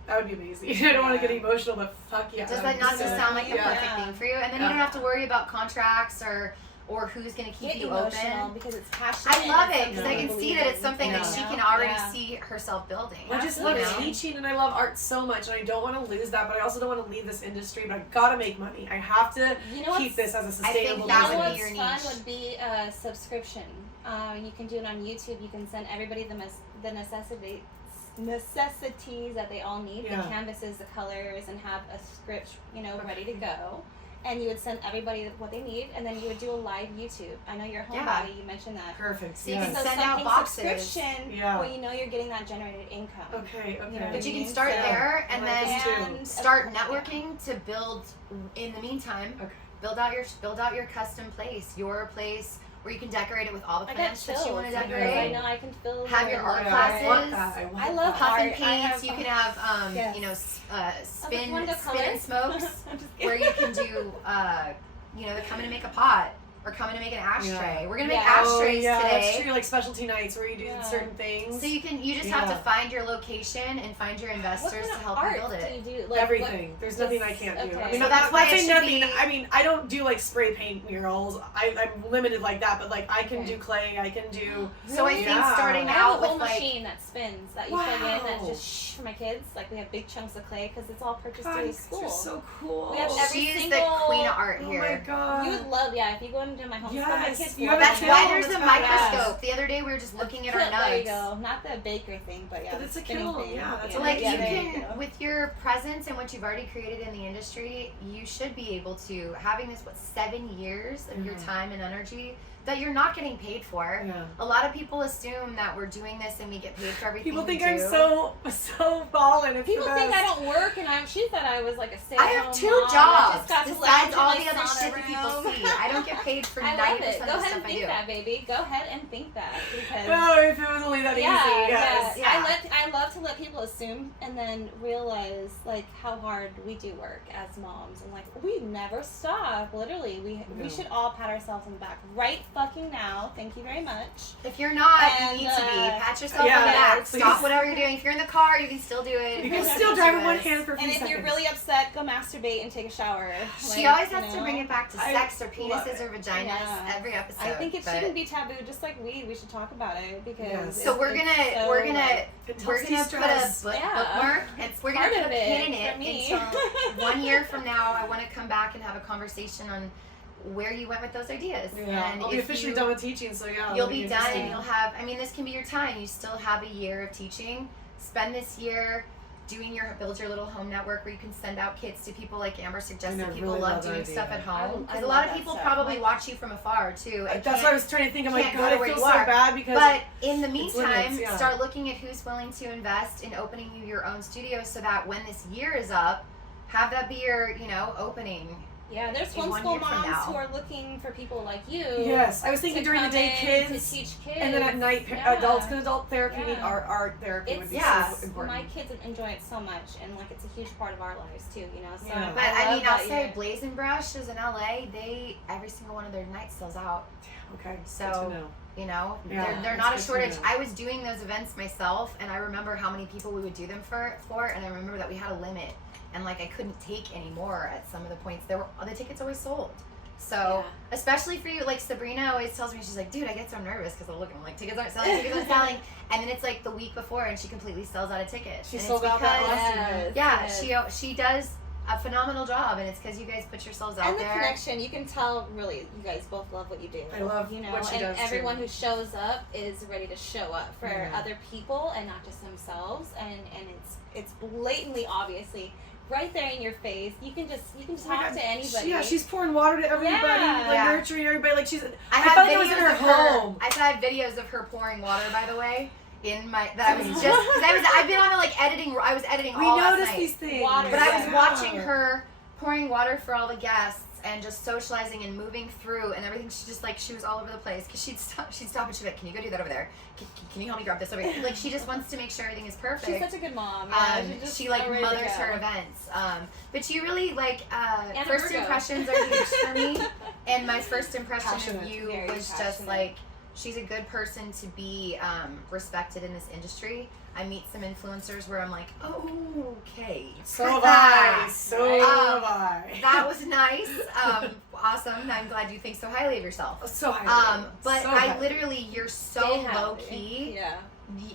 That would be amazing. I don't want to get emotional, but fuck yeah. Does that that would not be just so- sound like the Yeah. perfect thing for you? And then you don't have to worry about contracts or who's going to keep Get you emotional open. because it's passionate. I love and it because I something can you see believe that it's in. something that Yeah. she can already Yeah. see herself building. I just love Absolutely. teaching and I love art so much, and I don't want to lose that, but I also don't want to leave this industry. But I gotta make money. I have to You know keep this as a I think sustainable that You know would business. be your what's fun niche. would be a subscription. You can do it on YouTube. You can send everybody the necessities that they all need, Yeah. the canvases, the colors, and have a script, ready to go. And you would send everybody what they need, and then you would do a live YouTube. I know you're a homebody. You mentioned that. Perfect. So you yes. can So send out something boxes. subscription, Yeah. where you're getting that generated income. Okay. Okay. You know what But you I can mean? start So- there and I like then this too. And start yeah. networking to build. In the meantime, Okay. build out your custom place, your place where you can decorate it with all the I got plants that you want to chills. decorate. I know I can feel. Have your art Yeah, classes. I want that. I want I love that. Puff and art. I paints. have- You can have Yes. spin one to spin color? and smokes I'm just kidding. where you can do they're coming to make a pot or coming to make an ashtray. Yeah. We're gonna make Yeah. ashtrays yeah, today. that's true. Like specialty nights where you do Yeah. certain things. So you just have to Yeah. find your location and find your What investors kind to of help art you build it. do you do? Like, Everything. There's nothing I can't do. okay. I mean, So that's why not it saying should nothing. be- I mean, I don't do like spray paint murals. I'm limited like that, but like I can Okay. do clay. I can do. So I Really? think Yeah. starting I have out a with whole like machine that spins that you plug in that Wow. just for my kids. Like we have big chunks of clay because it's all purchased God, through you the guys school. are so cool. We have every she's the single- queen of art Oh here. my god. You would love, if you go into my home school, my Yes, kids you love have a That's it. kid. why there's a That's microscope. The other day we were just looking at our There you nuts. go. Not the baker thing, but yeah. But the it's a spinning kiln, thing. yeah, that's So Yeah, like yeah, you there can, go. with your presence and what you've already created in the industry, you should be able to, having this 7 years of your Mhm. time and energy that you're not getting paid for. Yeah. A lot of people assume that we're doing this and we get paid for everything People we think do. I'm so ballin'. It's People the think best. I don't work, and she thought I was like a stay. I have 2 mom. I jobs just got to besides lounge in all my the other sauna shit that people room. see. I don't get paid for I 90% love it. of Go the ahead stuff and I think do. that, baby. Go ahead and think that because. Oh, if it was only that Yeah, easy. Yes. yeah. I love to let people assume and then realize like how hard we do work as moms and like we never stop. Literally, we No. should all pat ourselves on the back right fucking now. Thank you very much. If you're not, And, you need to be. Pat yourself yeah, on the back. please. Stop whatever you're doing. If you're in the car, you can still do it. You can Listen still to drive with us. one hand for a few And if seconds. you're really upset, go masturbate and take a shower. She Like, always you has to know? bring it back to I sex or love penises it. or vaginas Yeah. every episode. I think it but- shouldn't be taboo, just like weed. We should talk about it because. Yes. So we're it's gonna so, like, we're gonna It put helps a de-stress. bookmark and we're gonna part put a of pin in it it for me. until 1 year from now. I want to come back and have a conversation on where you went with those ideas. Yeah. And I'll be if officially you- done with teaching, so yeah. You'll it'll be done interesting. and you'll have, I mean, this can be your time. You still have a year of teaching. Spend this year doing build your little home network where you can send out kits to people like Amber suggested. I People really love love that doing idea. stuff at home. I Because a love lot of that people stuff. probably Like- watch you from afar too. And That's what I was trying to think. I'm like, can't go God, to I where feel you so are. bad because. But in the It's meantime, limits, yeah. start looking at who's willing to invest in opening you your own studio so that when this year is up, have that be your, opening. Yeah, there's in 1 homeschool year from moms now. who are looking for people like you. Yes, I was thinking to during the come day in kids, to teach kids, and then at night Yeah. adults, because adult therapy need Yeah. art therapy would be Yeah. so important. My kids enjoy it so much, and like it's a huge part of our lives too. So Yeah. But I love mean, I'll that say you're- Blaze and Brush is in LA. Every single one of their nights sells out. Okay, So, good to know. Yeah, Yeah, they're not a that's good shortage. to know. I was doing those events myself, and I remember how many people we would do them for, and I remember that we had a limit, and like I couldn't take any more at some of the points. The tickets always sold. So, Yeah. especially for you, like Sabrina always tells me, she's like, dude, I get so nervous because I'm looking, like, tickets aren't selling, and then it's like the week before, and she completely sells out a ticket. She And sold it's out that because- last year. Yeah, she does a phenomenal job, and it's because you guys put yourselves out And the there. connection, you can tell really you guys both love what you do. I love what she and does, too. everyone who shows up is ready to show up for Yeah. other people and not just themselves. And it's blatantly obviously right there in your face. You can just talk to anybody. Yeah, she's pouring water to everybody, Yeah. like nurturing everybody. Like I have felt like it was videos in her of her. home. I have videos of her pouring water, by the way, in my that I was just because I've been on it like editing. I was editing We all last noticed night. these things. Water. But I was Yeah. watching her pouring water for all the guests and just socializing and moving through and everything. She was all over the place because she'd stop and she'd be like, "Can you go do that over there? Can you help me grab this over here?" Like she just wants to make sure everything is perfect. She's such a good mom. Yeah, She like ready to mothers go. her events. But she really like And a first Virgo. impressions are huge for me. And my first impression Passionate. of you Very was just passionate. like she's a good person to be respected in this industry. I meet some influencers where I'm like, oh, okay. So have I. So Um, have I. That was nice. Awesome. I'm glad you think so highly of yourself. So highly. But So I highly. literally, you're so Stay happy. low key. Yeah.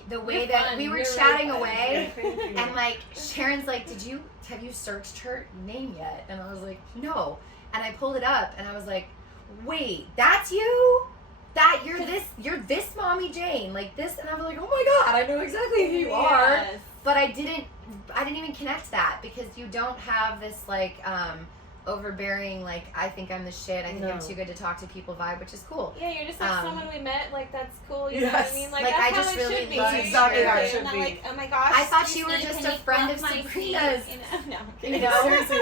The way You're that fun. we were You're really chatting fun. away, Thank you. and like Sharon's like, have you searched her name yet? And I was like, no. And I pulled it up, and I was like, wait, that's you? That you're this Mommy Jane, like this? And I was like, oh my God, I know exactly who you are. Yes. But I didn't even connect that because you don't have this like overbearing, like I think I'm the shit, I think I'm No. too good to talk to people vibe, which is cool. Yeah, you're just like someone we met, like that's cool, you know Yes. what I mean? Like, Like, that's I how just it really should be. love exactly how it should And I'm be. like, oh my gosh. I thought Steve, you were just can a you friend fuck of my Sabrina's. feet? You know? No. You know? Seriously,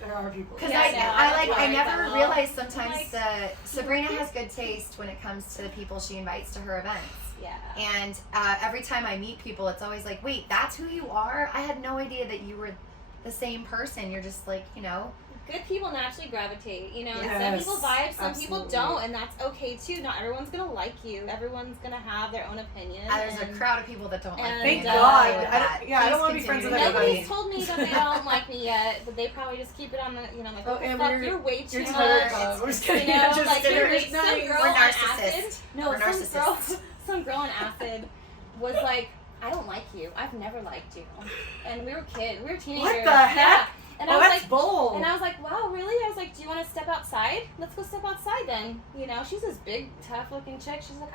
there are people. Because Yeah, no, I don't worry, never Bella. realized sometimes Like- Sabrina has good taste when it comes to the people she invites to her events. Yeah. And every time I meet people, it's always like, wait, that's who you are? I had no idea that you were the same person. You're just like, you know. Good people naturally gravitate, you know. Some Yes, people vibe, some people absolutely. don't, and that's okay too. Not everyone's gonna like you. Everyone's gonna have their own opinion. There's a and crowd of people that don't like and, me. Thank and I'm God. okay with I that. don't- yeah, I don't Please wanna be friends with continue. everybody. Nobody's told me that they don't like me yet, but they probably just keep it on the, you know, like, Oh, what the Amber, fuck, you're way too You're too much. much. We're just You kidding. know, I'm just like kidding. you're It's some nice. girl We're on narcissists. acid. No, We're narcissists. some girl on acid was like, I don't like you. I've never liked you. And we were kids. We were teenagers. What the heck? Yeah. And Oh, I was that's like, bold. and I was like, wow, really? I was like, do you want to step outside? Let's go step outside then. You know, she's this big, tough-looking chick. She's like,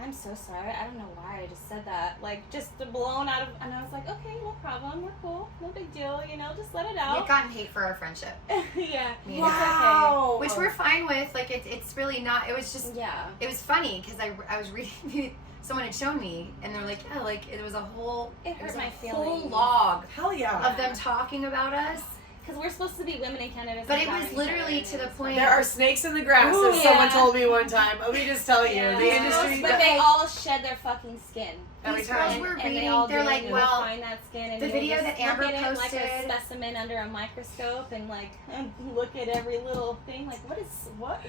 I'm so sorry. I don't know why I just said that. Like, just blown out of, and I was like, okay, no problem. We're cool. No big deal. You know, just let it We've out. gotten hate for our friendship, Yeah. Me and Wow. which we're fine with. Like, it's really not, it was just, Yeah. it was funny because I was reading, someone had shown me, and they're like, yeah, like, it was a whole, It hurt was my a whole feelings. log Hell yeah. of them talking about us. Because we're supposed to be women in cannabis. But and it was having literally each to the other. point. There are snakes in the grass, Ooh, as someone yeah. told me one time. Let me just tell you, Yeah. the industry. But they all shed their fucking skin. Every These time. girls were And they reading, all they're do, like, and well, find that skin and the they video just that Amber look at it like posted- a specimen under a microscope and like and look at every little thing like what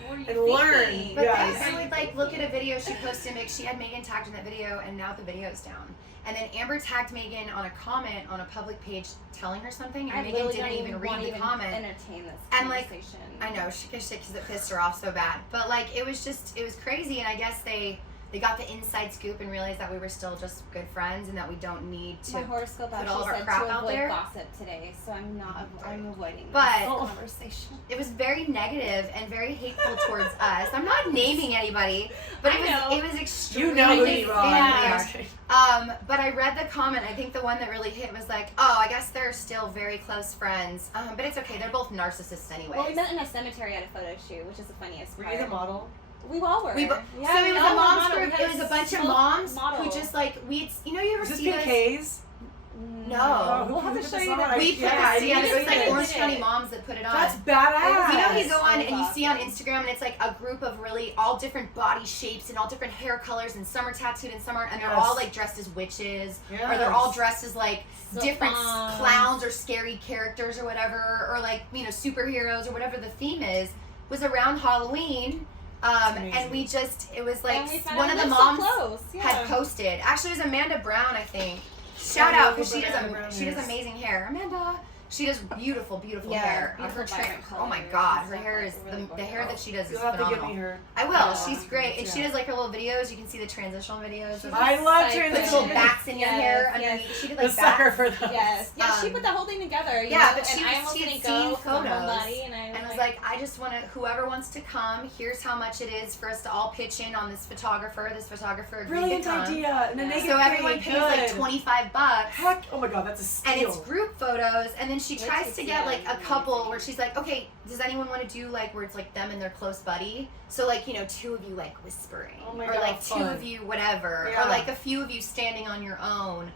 were you And learn. thinking? But Yes. I would like look at a video she posted. She had Megan tagged in that video, and now the video's down. And then Amber tagged Megan on a comment on a public page telling her something, and I Megan really didn't don't even want read to the comment. entertain this And, like, conversation. I know she because it pissed her off so bad. But like it was crazy, and I guess they got the inside scoop and realized that we were still just good friends and that we don't need to. My horoscope put all actually of our said crap to out avoid there. gossip today, so I'm avoiding But- this conversation. It was very negative and very hateful towards us. I'm not naming anybody, but I know. it was extremely. You know who you are. Yeah. But I read the comment. I think the one that really hit was like, oh, I guess they're still very close friends. But it's okay. They're both narcissists anyway. Well, we met in a cemetery at a photo shoot, which is the funniest Were part. you the model? We all were. So it was a mom's group. It was a bunch of moms who just like you ever Was this see those? PKs? No. We'll have to show you that. We put Yeah, this together. I It was like did. Orange County moms that put it on. That's badass. You know, you go on and you That's see on Instagram, and it's like a group of really all different body shapes and all different hair colors, and some are tattooed and some aren't, and they're Yes. all like dressed as witches, or they're Yes. all dressed as like So different fun. clowns or scary characters or whatever, or like superheroes or whatever the theme is. Was around Halloween. amazing. And it was like And we found one out of the we lived so moms close. Yeah. had posted. Actually, it was Amanda Brown, I think. Shout I know out because who she Amanda Brown does is. amazing hair. Amanda, she does beautiful Yeah, hair. beautiful, vibrant Oh my colors god, and her stuff, hair like, is really the hair that she does is You'll have to phenomenal. give me her. I will. Yeah. She's great, and she Yeah. does like her little videos. You can see the transitional videos. Of I love Like, turning the this little Yeah. bats in your Yes, hair yes. underneath. She did The like sucker bats. for those. Yes. Yeah, she Um, put the whole thing together. You yeah, know? but she and I was- almost she had didn't seen go 'cause I'm a photos, homebody, and And was like, I just want to, whoever wants to come, here's how much it is for us to all pitch in on this photographer. This photographer agreed Brilliant to come. idea. And then Yeah. they So get everyone paid pays like good. $25. Heck, oh my god, that's a steal. And it's group photos, and then then she tries to get like a couple where she's like, okay, does anyone want to do like where it's like them and their close buddy? So like, you know, 2 of you like whispering, or God, like 2 fun. of you whatever, Yeah. or like a few of you standing on your own.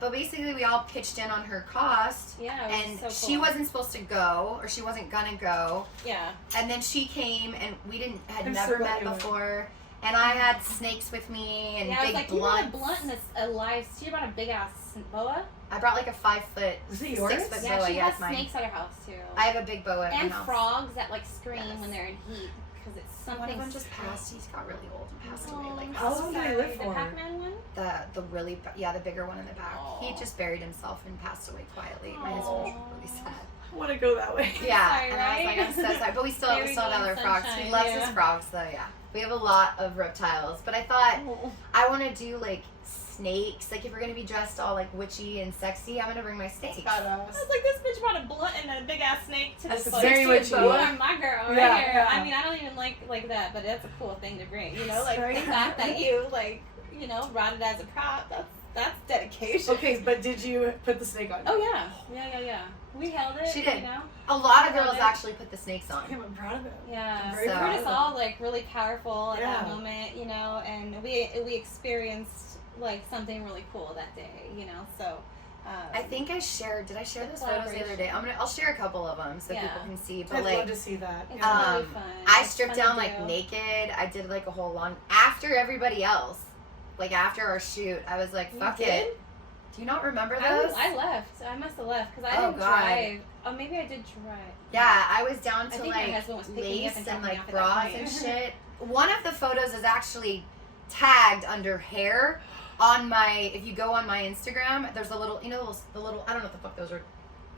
But basically we all pitched in on her cost. Yeah, it And was so she cool. wasn't supposed to go, or she wasn't gonna go. Yeah. And then she came, and we had I'm never so glad met you went. before. And I had snakes with me and Yeah, I was big like, blunts. you brought a blunt and a live. She brought a big ass boa. I brought like a 5-foot, Was it 6 yours? foot Yeah, boa. she Yeah, has it's mine. snakes at her house too. I have a big boa at and my house. frogs that like scream Yes. when they're in heat because it's One something. of them just passed. He got really old and passed away. Oh, Like How long did he live the for? Pac-Man one. the really the bigger one in the back. He Aw. just buried himself and passed away quietly. My husband was really sad. I want to go that way. Yeah, Sorry, and I was like, right? I'm so sorry. But we still have Buried other in frogs. He sunshine, loves yeah. his frogs, so yeah. We have a lot of reptiles. But I thought I want to do like snakes. Like if we're gonna be dressed all like witchy and sexy, I'm gonna bring my snakes. I was like, this bitch brought a blunt and a big ass snake to That's the very witchy. boa. My girl, right Yeah, here. yeah. I mean, I don't even like that, but that's a cool thing to bring. You know, like Right. the fact that you like, you know, brought it as a prop. That's dedication. Okay, but did you put the snake on? Oh yeah. We held it. She did. You know. A lot of Love girls it. actually put the snakes on. Damn, I'm proud of him. Yeah, Very so proud we're of just all like really powerful at Yeah. that moment, you know, and we experienced like something really cool that day, you know. So I think I shared. Did I share The those photos the other day? I'll share a couple of them so Yeah. people can see. But I'd like, love to see that. it's Yeah. really fun. I It's stripped fun to down like do. naked. I did like a whole long after everybody else. Like after our shoot, I was like, You "Fuck did? it." Do you not remember those? I left. I must have left because I Oh, didn't God. drive. Oh, maybe I did drive. Yeah, I was down I to think my like husband was picking me up lace and and dropping me like off at that bras point. and shit. One of the photos is actually tagged under hair on my. If you go on my Instagram, there's a little, you know, the little. I don't know what the fuck those are.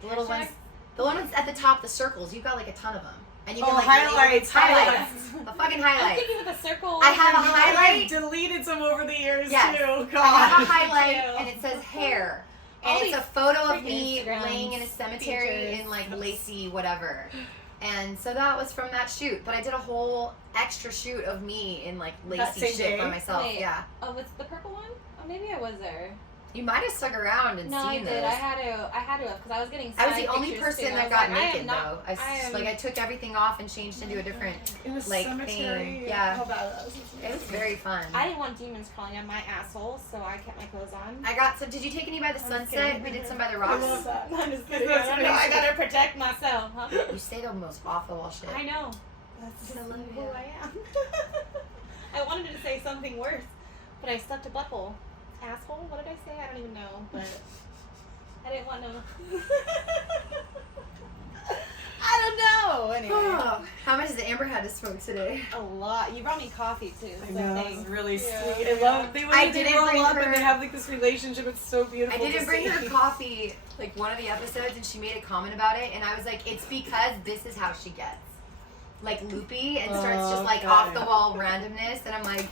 The little Hashtag? ones. The ones at the top, the circles. You've got like a ton of them, and you can Oh, like highlights. The fucking I'm highlight. thinking with a circle. I have a and- highlight. I've deleted some over the years Yes. too. God. I have a highlight too. and it says hair. All And it's a these photo of freaking me Instagrams, laying in a cemetery features. in like lacy whatever. And so that was from that shoot. But I did a whole extra shoot of me in like That lacy same shit by day? myself. Wait. Yeah. Oh, what's the purple one? Oh, maybe I was there. You might have stuck around and No, I seen did. those. I had to because I was getting. I was side the only pictures, person too. I that was got like, I am naked not- though. I took everything off and changed into a different. In the like, cemetery. thing. Yeah. How badass. It was very fun. I didn't want demons crawling on my asshole, so I kept my clothes on. I got some. Did you take any by the I'm sunset? kidding. We did some by the I rocks. love that. I'm just kidding. That's I don't know. I amazing. gotta protect myself, huh? You say the most awful shit. I know. That's just I love who you. I am. I wanted to say something worse, but I stuck to butthole. Asshole? What did I say? I don't even know, but I didn't want to. I don't know. Anyway, Oh, how much has Amber had to smoke today? a lot. You brought me coffee too. I So know, that's thanks. really Yeah. sweet. I love the way I they didn't roll bring up her- and they have like this relationship. It's so I beautiful. didn't to bring see. her coffee like one of the episodes, and she made a comment about it, and I was like, it's because this is how she gets like loopy and starts just like Okay. off the wall randomness, and I'm like,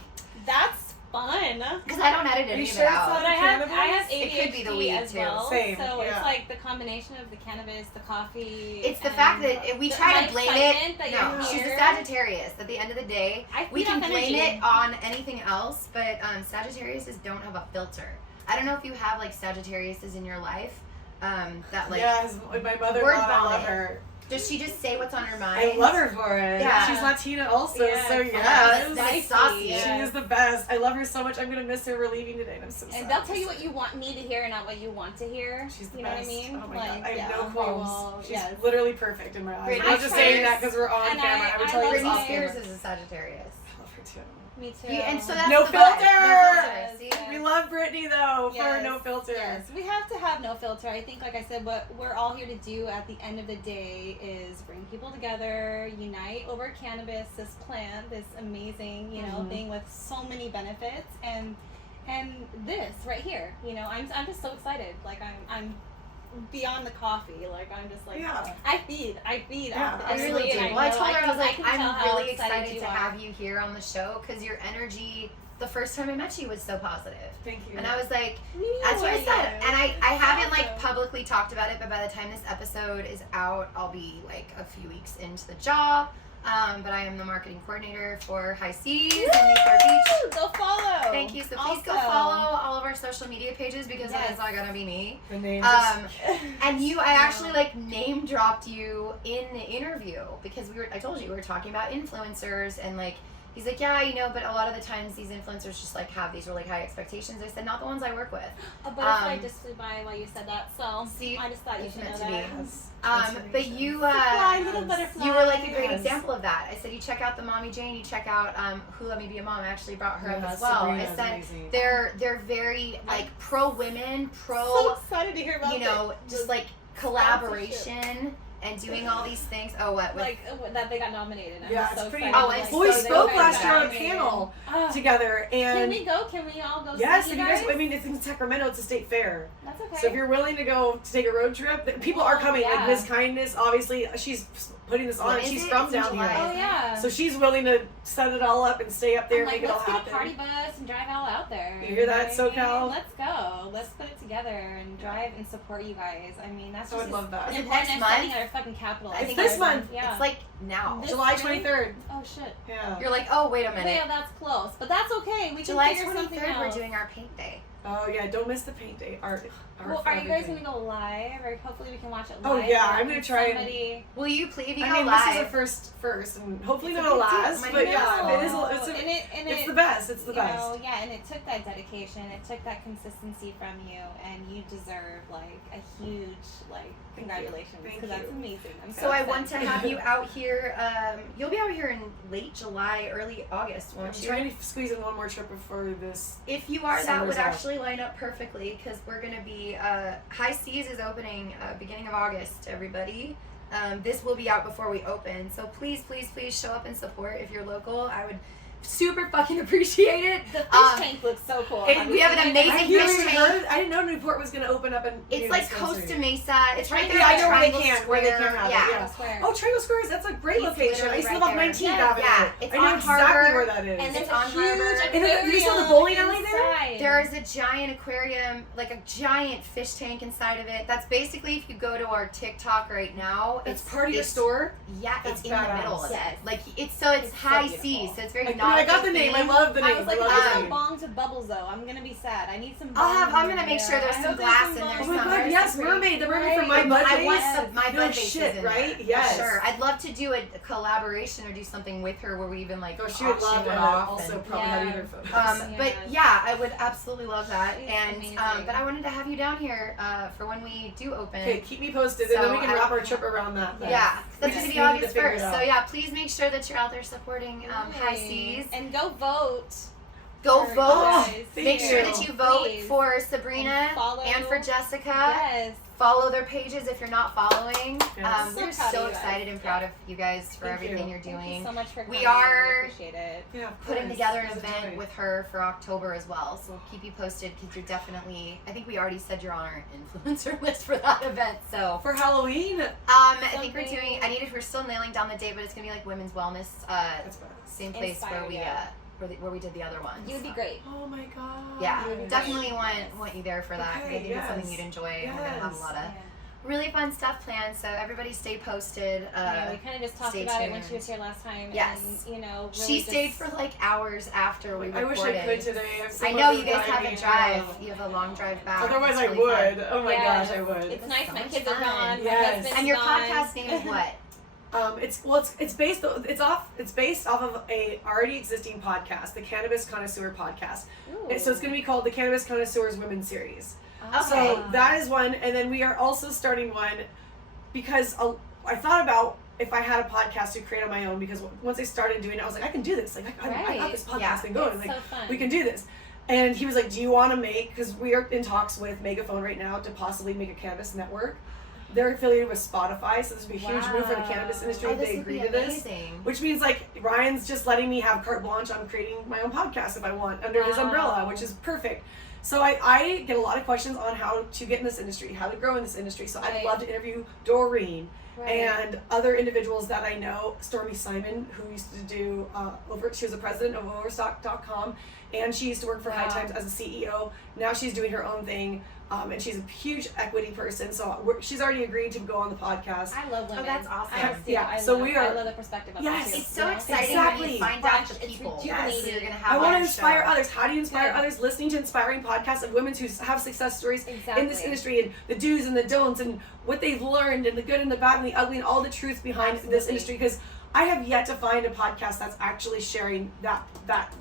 That's fun. because I don't edit Are you any of sure it it's out. But I have Cannabis? ADHD It could be the weed, as too. well. Same, So yeah. it's like the combination of the cannabis, the coffee. It's the and fact that we the- try my to blame excitement it. that No, you're she's a here. Sagittarius. At the end of the day, I we feed can off blame energy. it on anything else, but Sagittarius don't have a filter. I don't know if you have like Sagittariuses in your life. That like, Yes, my mother-in-law, word I love vomit. her. does she just say what's on her mind? I love her for it. Yeah. She's Latina also, Yeah, so fun. yes. That's saucy. Yeah. She is the best. I love her so much. I'm gonna miss her. We're leaving today, and I'm so sad. And they'll tell you what you want me to hear and not what you want to hear. She's the you know best. what I mean? Oh my god, I have yeah, no we qualms. will- She's yes. literally perfect in my eyes. Britney I'm not just saying that because we're on And camera. I would I tell you love this Britney off Spears camera. is a Sagittarius. I love her too. Me too. And so that's No the vibe. filter! No filter. See? Yes. We love Britney though for Yes, no filter. Yes, we have to have no filter. I think, like I said, what we're all here to do at the end of the day is bring people together, unite over cannabis, this plant, this amazing, thing with so many benefits, and this right here. I'm just so excited. Like I'm beyond the coffee. Like I'm just like Yeah. I feed Yeah, off the I energy, really do. and Well, I know told her I was like, can tell I'm how really excited you to are. have you here on the show because your energy the first time I met you was so positive. Thank you. And I was like, Me that's what I neither. said. And I haven't like Awesome. publicly talked about it, but by the time this episode is out, I'll be like a few weeks into the job. But I am the marketing coordinator for High Seas in Newport Beach. Go follow. Thank you. So please go Also. follow all of our social media pages because Yes. it's not gonna be me. The name And I actually like name dropped you in the interview because I told you we were talking about influencers and like, he's like, yeah, but a lot of the times these influencers just like have these really high expectations. I said, not the ones I work with. A butterfly just flew by while you said that, so See, I just thought you it's should meant know to that. be. Yes. But you, Fly, little butterfly. you were like a great Yes. example of that. I said, you check out the Mommy Jane, you check out Who Let Me Be a Mom. I actually brought her up Yeah, as well. Sabrina's I said, amazing. they're very like pro women, So pro, excited to hear about just like collaboration and doing all these things. Oh, what? With, like that they got nominated. I'm Yeah, so it's pretty. excited. Oh, Like, it's Well, we so spoke they last year on a nominated. panel Ah. together, and Can we go? Can we all go? yes, see if you you guys. guys? I mean, it's in Sacramento. It's a state fair. That's okay. So if you're willing to go to take a road trip, people are coming. yeah. Like Ms. Kindness, obviously, she's putting this on. When And is she's it? from It's in down July. here. Oh yeah. So she's willing to set it all up and stay up there I'm and like, make it all let's get a happen. party bus and drive all out there. You hear that, know what I SoCal? mean? Let's go. Let's put it together and drive and support you guys. I mean, that's I would just love that. Is it important next as month? setting our fucking capital. I It's think this it's- month. Yeah. It's like now. This July spring? 23rd. Oh shit. Yeah. You're like, oh, wait a minute. Yeah, that's close, but that's okay. We July can figure something 23rd, out. we're doing our paint day. Oh yeah, don't miss the paint day. Art Well, for are you guys everything. gonna go live, or hopefully we can watch it Oh, live? yeah, or I'm gonna try and- somebody... Will you please, if you I go mean, live? this is a first, and hopefully It's a not a big deal. last, Oh my but God. yeah, it is. No, It's and the best. It's the you best. know, yeah, and it took that dedication, it took that consistency from you, and you deserve like a huge Thank you. congratulations, Thank because that's you. amazing. I'm So I excited. want to have you out here. You'll be out here in late July, early August, I'm won't you? trying to squeeze in one more trip before this. If you are, that Summer's would out. actually line up perfectly because we're going to be, High Seas is opening beginning of August, everybody. This will be out before we open. So please, please, please show up and support if you're local. I would super fucking appreciate it. The fish tank looks so cool. we have an amazing I fish haven't even tank. heard. I didn't know Newport was going to open up in. It's like Costa Mesa. It's right there Yeah, I by know where they Triangle can- where they Square. can have it, Yeah. yeah. Square. Oh, Triangle Square. That's a great It's location. I literally used to right live off there. 19th Yeah, Avenue. yeah, it's I know on exactly Harbor, where that is. And there's It's a on huge Harbor. aquarium. And you saw the bowling alley there? inside. There is a giant aquarium, like a giant fish tank inside of it. That's basically, if you go to our TikTok right now, It's part of your store. Yeah, That's it's in the badass. middle of Yes. it. Like it's so high beautiful. seas, so it's very I nautical got the name. I themed. love the name. I was like, I if love there's the no name. bong to bubbles though, I'm gonna be sad. I need some. I'm bongs gonna in make there. sure there's I some hope glass some in there Oh bongs. my somewhere. god, yes, mermaid. The mermaid from my Right. bud I days. want my No bud bases shit, in right? there. Yes. For sure. I'd love to do a collaboration or do something with her where we even like Oh, she would auction love it it. off. Also, and, probably Yeah. have either photos. But yeah, I would absolutely love that. She's And amazing. but I wanted to have you down here for when we do open. Okay, keep me posted, and then we So can I- wrap our trip around that. then. Yeah, that's We gonna just be need to August figure it 1st. So out. yeah, please make sure that you're out there supporting High Right. Seas. And go vote. Go for vote. you guys. Make sure that you vote Please. for Sabrina And follow- and for Jessica. Yes. Follow their pages if you're not following. Yes. We're So proud so of you guys. excited and proud of you guys for Thank everything you. you're Thank you doing. so much for We coming. are I appreciate it. Yeah, of Putting course. together an It's a event joy. with her for October as well. So we'll keep you posted because you're definitely, I think we already said you're on our influencer list for that event. So For Halloween. I think we're Something- doing, we're still nailing down the date, but it's going to be like women's wellness, That's bad. same place where Inspired, we, yeah. where we did the other ones. You would be great. Oh my god. Yeah, You would be definitely great. want you there for that. 'Cause I Okay, think it's something yes. you'd enjoy, and we're gonna have a Yes. lot of Yeah. really fun stuff planned. So everybody stay posted. Yeah, we kind of just talked stay about it when she tuned. was here last time. Yes. And, you know, really She just, stayed for like hours after we I recorded. wish I could today. I'm so I know much you guys have a driving. drive. You have a long drive back. Otherwise, It's I really would. fun. Oh my Yeah. gosh, I would. It's That's nice. so My much kids fun. are gone. Yes. My husband's And your gone. podcast name is what? It's based off of a already existing podcast, the Cannabis Connoisseur podcast. Ooh. So it's going to be called the Cannabis Connoisseurs Women Series. Oh. So that is one, and then we are also starting one because I thought about if I had a podcast to create on my own, because once I started doing it, I was like, I can do this. Like I got Right. this podcast Yeah. thing going. It's Like so fun. we can do this. And he was like, do you want to make, because we are in talks with Megaphone right now to possibly make a cannabis network. They're affiliated with Spotify, so this would be a huge move for the cannabis industry Oh, if this they would be agree to this. amazing. Which means like Ryan's just letting me have carte blanche on creating my own podcast if I want under his Wow. umbrella, which is perfect. So I get a lot of questions on how to get in this industry, how to grow in this industry. So I'd Right. love to interview Doreen Right. and other individuals that I know. Stormy Simon, who used to do she was the president of Overstock.com, and she used to work for High Wow. Times as a CEO. Now she's doing her own thing. And she's a huge equity person, so she's already agreed to go on the podcast. I love women. Oh, that's awesome. I I love the perspective of Yes. it too. It's so you know? exciting Exactly. when you find Fresh, out the it's people rejuvenating. that you're gonna have I on want to your inspire show. others. How do you inspire Good. others? Listening to inspiring podcasts of women who have success stories Exactly. in this industry, and the do's and the don'ts, and what they've learned, and the good and the bad and the ugly, and all the truth behind this Absolutely. industry. Because I have yet to find a podcast that's actually sharing that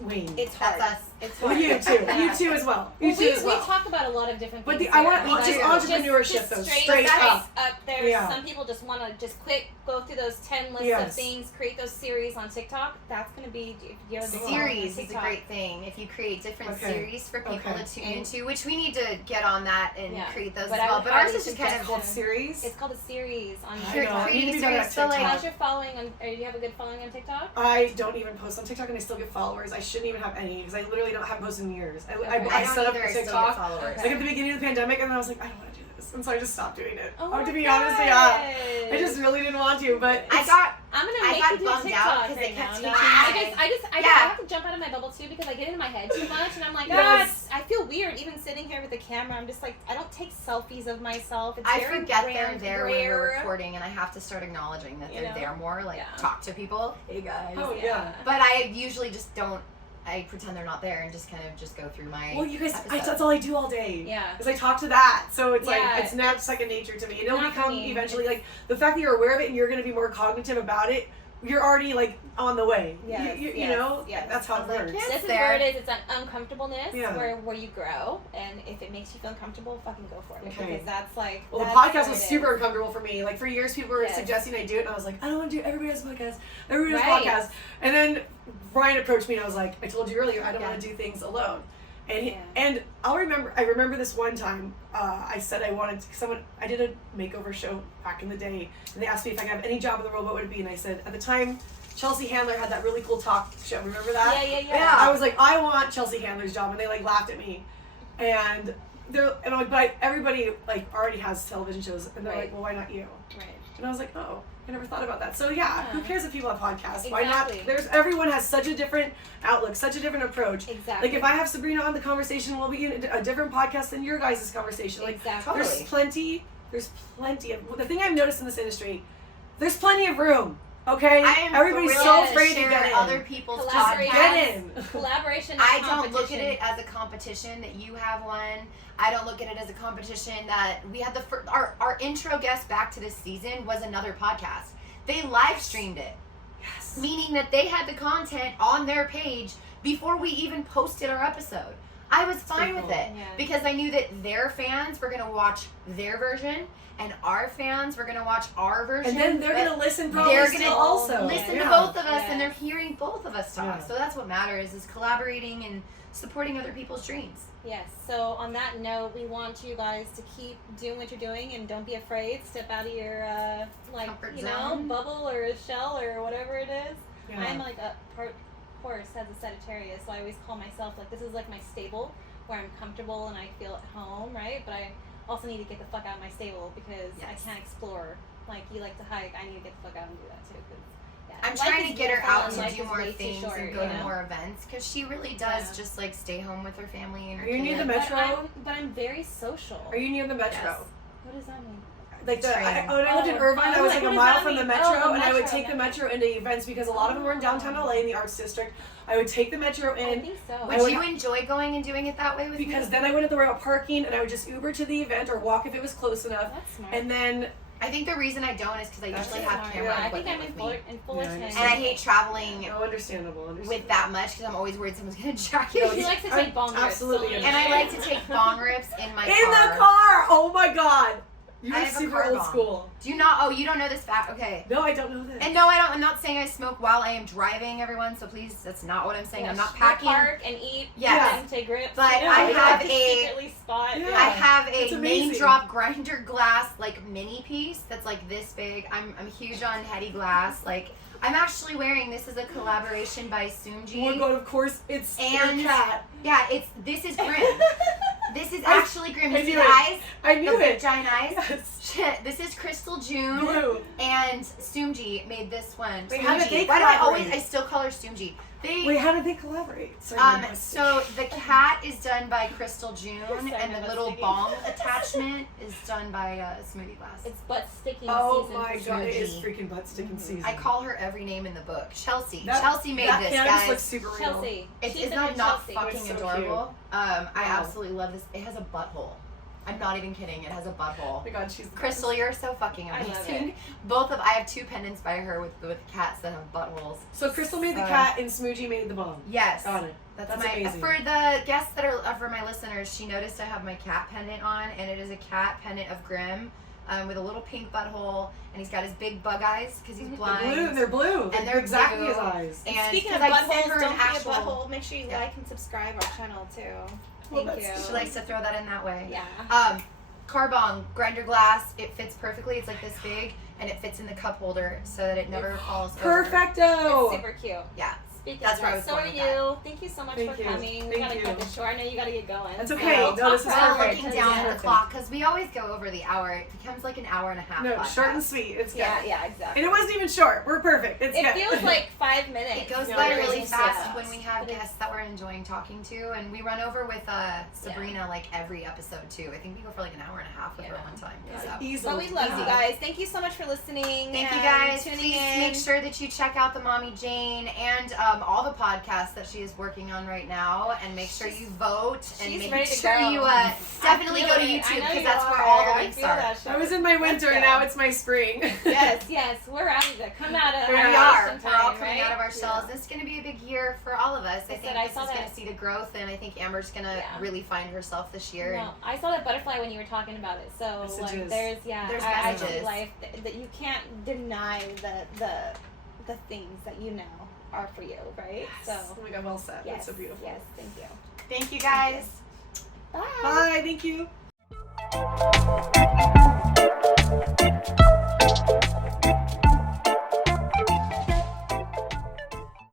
lane. It's hard. That's us. It's well, hard. you too. Yeah. You too as well. You Well, too as well. we talk about a lot of different But things. I here. want We just do. entrepreneurship though, straight up. There's Yeah. some people just want to just quick go through those 10 lists Yes. of things, create those series on TikTok. That's gonna be if you have a big following on Series is a TikTok. great thing. If you create different Okay. series for people Okay. to tune And- into, which we need to get on that and Yeah. create those But as I well. would But ours highly is just kind suggest of Called series. It's called a series on I Create- know. TikTok. I need to creating do better series, at so, like- TikTok. How's your following on? Or do you have a good following on TikTok? I don't even post on TikTok, and I still get followers. I shouldn't even have any because I literally don't have posted in years. I Okay. I set don't up either. a I still get TikTok followers. like at the beginning of the pandemic, and then I was like, I don't want to do this, and so I just stopped doing it. Oh, to my be honest, yeah, God. I just really didn't want to. But I it's- got I'm gonna I make got you do bummed TikTok out 'cause right they kept now. teaching I Yeah. have to jump out of my bubble too because I get into my head too much and I'm like, Yes. I feel weird even sitting here with the camera. I'm just like, I don't take selfies of myself. It's I very forget they're brand there when we're rare. recording, and I have to start acknowledging that You they're know? there more. Like Yeah. talk to people. Hey guys. Oh, yeah. But I usually just don't. I pretend they're not there and just kind of just go through my. well, you guys, episodes. that's all I do all day. Yeah. Is I talk to that, so it's Yeah. like it's not second nature to me, and it'll Not for become me. eventually like the fact that you're aware of it and you're going to be more cognitive about it. You're already like on the way. Yes, You yes, know, yes. that's how it I was like, works. yeah. This is there. where it is. It's an uncomfortableness Yeah. where you grow, and if it makes you feel uncomfortable, fucking go for it Okay. because that's like. Well, the that's podcast what was it super is. uncomfortable for me. Like for years, people were Yes. suggesting I do it, and I was like, I don't want to do everybody has a podcast. Everybody has Right. a podcast. And then Ryan approached me, and I was like, I told you earlier, I don't Yeah. want to do things alone. And Yeah. and I remember this one time. I said I wanted someone. I did a makeover show back in the day, and they asked me if I could have any job in the world, what would it be? And I said at the time, Chelsea Handler had that really cool talk show. Remember that? Yeah. I was like, I want Chelsea Handler's job, and they like laughed at me, and I'm like, but everybody like already has television shows, and they're Right. like, well, why not you? Right. And I was like, oh, I never thought about that. So yeah, who Yeah. cares if people have podcasts? Why not? Exactly. Everyone has such a different outlook, such a different approach. Exactly. Like if I have Sabrina on the conversation, we'll be in a different podcast than your guys' conversation. Like Exactly. Totally. there's plenty of the thing I've noticed in this industry. There's plenty of room. Okay, I am everybody's thrilled so to afraid to share get in. other people's Collaboration. podcasts. Get in. Collaboration. I and don't look at competition. it as a competition that you have one. I don't look at it as a competition that we had our intro guest back to this season was another podcast. They live streamed it, Yes. meaning that they had the content on their page before we even posted our episode. I was fine with it Yeah. because I knew that their fans were going to watch their version and our fans were going to watch our version. And then they're but gonna listen probably they're still gonna also. listen Yeah. to both of us Yeah. and they're hearing both of us talk. Yeah. So that's what matters is collaborating and supporting other people's dreams. Yes. So on that note, we want you guys to keep doing what you're doing and don't be afraid. Step out of your Comfort zone. bubble or shell or whatever it is. Yeah. I'm like a part horse has a Sagittarius, so I always call myself like this is like my stable where I'm comfortable and I feel at home, right? But I also need to get the fuck out of my stable because Yes. I can't explore. Like you like to hike, I need to get the fuck out and do that too. 'Cause, yeah, I'm life trying is to get her beautiful out and to life do is more way too things short, and go you to know? more events because she really does Yeah. just like stay home with her family and her Are you near kids. the Metro? But I'm very social. Are you near the Metro? Yes. What does that mean? Like when I lived in Oh. Irvine, I Oh, was like, like a what does mile that from the mean? Metro, Oh, the and I would Metro, take the okay. Metro into events because a lot of them were in downtown LA in the Arts District. I would take the Metro I in think so. Would would- you enjoy going and doing it that way with because me? then I wouldn't have to worry about parking, and I would just Uber to the event or walk if it was close enough. That's smart. And then I think the reason I don't is because I That's usually smart. have camera Yeah, I think equipment I'm with me. in Fullerton. And I hate traveling understandable. with that much because I'm always worried someone's going to jack it. No, She likes to take bong rips. absolutely so- And I like to take bong rips in my in car. the car. Oh my god, I you're have a super car old bomb. school. Do you not? Oh, you don't know this fact? Okay. No, I don't know this. And no, I don't. I'm not saying I smoke while I am driving, everyone. So please, that's not what I'm saying. Yeah, I'm not go packing. Park and eat. Yes. And take rips. But Yeah, I yeah. have Just a. secretly spot. Yeah. I have It's a amazing. main drop grinder glass like mini piece that's like this big. I'm huge on heady glass. Like I'm actually wearing this is a collaboration by Oh my Soomji. god, of course it's And- your cat. Yeah, this is Grim. This is actually Grim. You I see knew the it. eyes? I knew The big it. giant eyes? Yes. Shit. This is Crystal June. Blue. And Stumji made this one. Wait, how did they Why do I collaborate? still call her Stumji? Wait, how did they collaborate? Sorry, So the cat is done by Crystal June, Sorry, and the my little sticking. bong attachment is done by Smoothie Glass. It's butt sticking Oh season. my for god, it is Smoothie. freaking butt sticking season. I call her every name in the book. Chelsea. That- Chelsea made that this, cannabis guys. looks super real. Chelsea. It's She's not a not Chelsea. fucking It's so adorable. I Wow. absolutely love this. It has a butthole. I'm not even kidding. It has a butthole. Oh my god, she's the Crystal, best. you're so fucking I love amazing. I have 2 pendants by her with cats that have buttholes. So Crystal made the cat and Smoogie made the bomb. Yes. Got it. That's That's my amazing. for the guests that are for my listeners. She noticed I have my cat pendant on, and it is a cat pendant of Grimm, with a little pink butthole, and he's got his big bug eyes because he's blind. They're blue. And they're exactly blue. his eyes. And Speaking of 'cause I sent buttholes, her don't an be a actual. butthole. Make sure you Yeah. like and subscribe our channel too. Well, Thank that's- you. She likes to throw that in that way. Yeah. Carbong grinder glass. It fits perfectly. It's like this big, and it fits in the cup holder so that it never falls over. Perfecto. It's super cute. Yeah. Speaking That's of where I that, was so going are with you. Thank you so much Thank for you. coming. Thank We gotta you. cut this short. I know you gotta get going. That's okay. We'll No, talk this is about Well, it. perfect. looking This down is at the perfect. clock because we always go over the hour. It becomes like an hour and a half. No, podcast. short and sweet. It's good. Yeah, exactly. And it wasn't even short. We're perfect. It's It good. feels like 5 minutes. It goes No, by it really goes fast fast. when we have But it's- guests that we're enjoying talking to, and we run over with Sabrina like every episode too. I think we go for like an hour and a half with her Yeah. one time. Yeah, So. easily. But we love Easy. you guys. Thank you so much for listening. Thank you and guys. tuning Please in. make sure that you check out the Mommy Jane and all the podcasts that she is working on right now, and make sure you vote and She's make ready to sure go. you I definitely feel go to it. I YouTube know because you that's where all the are. links I feel are. that shit. I was in my winter, Let's and go. now it's my spring. Yes, we're out of it. Come out of We our We Yeah. are. election We're all time, coming right? out of our shells. This is going to be a big year for all of us. I I think said I this saw is going that. to see the growth, and I think Amber's going to Yeah. really find herself this year. No, I saw that butterfly when you were talking about it. So like, Messages. there's There's I see messages. life that you can't deny the things that you know are for you, right? So Oh my god, well said. yes, That's so beautiful. yes, thank you. Thank you guys. Bye. Bye. Thank you.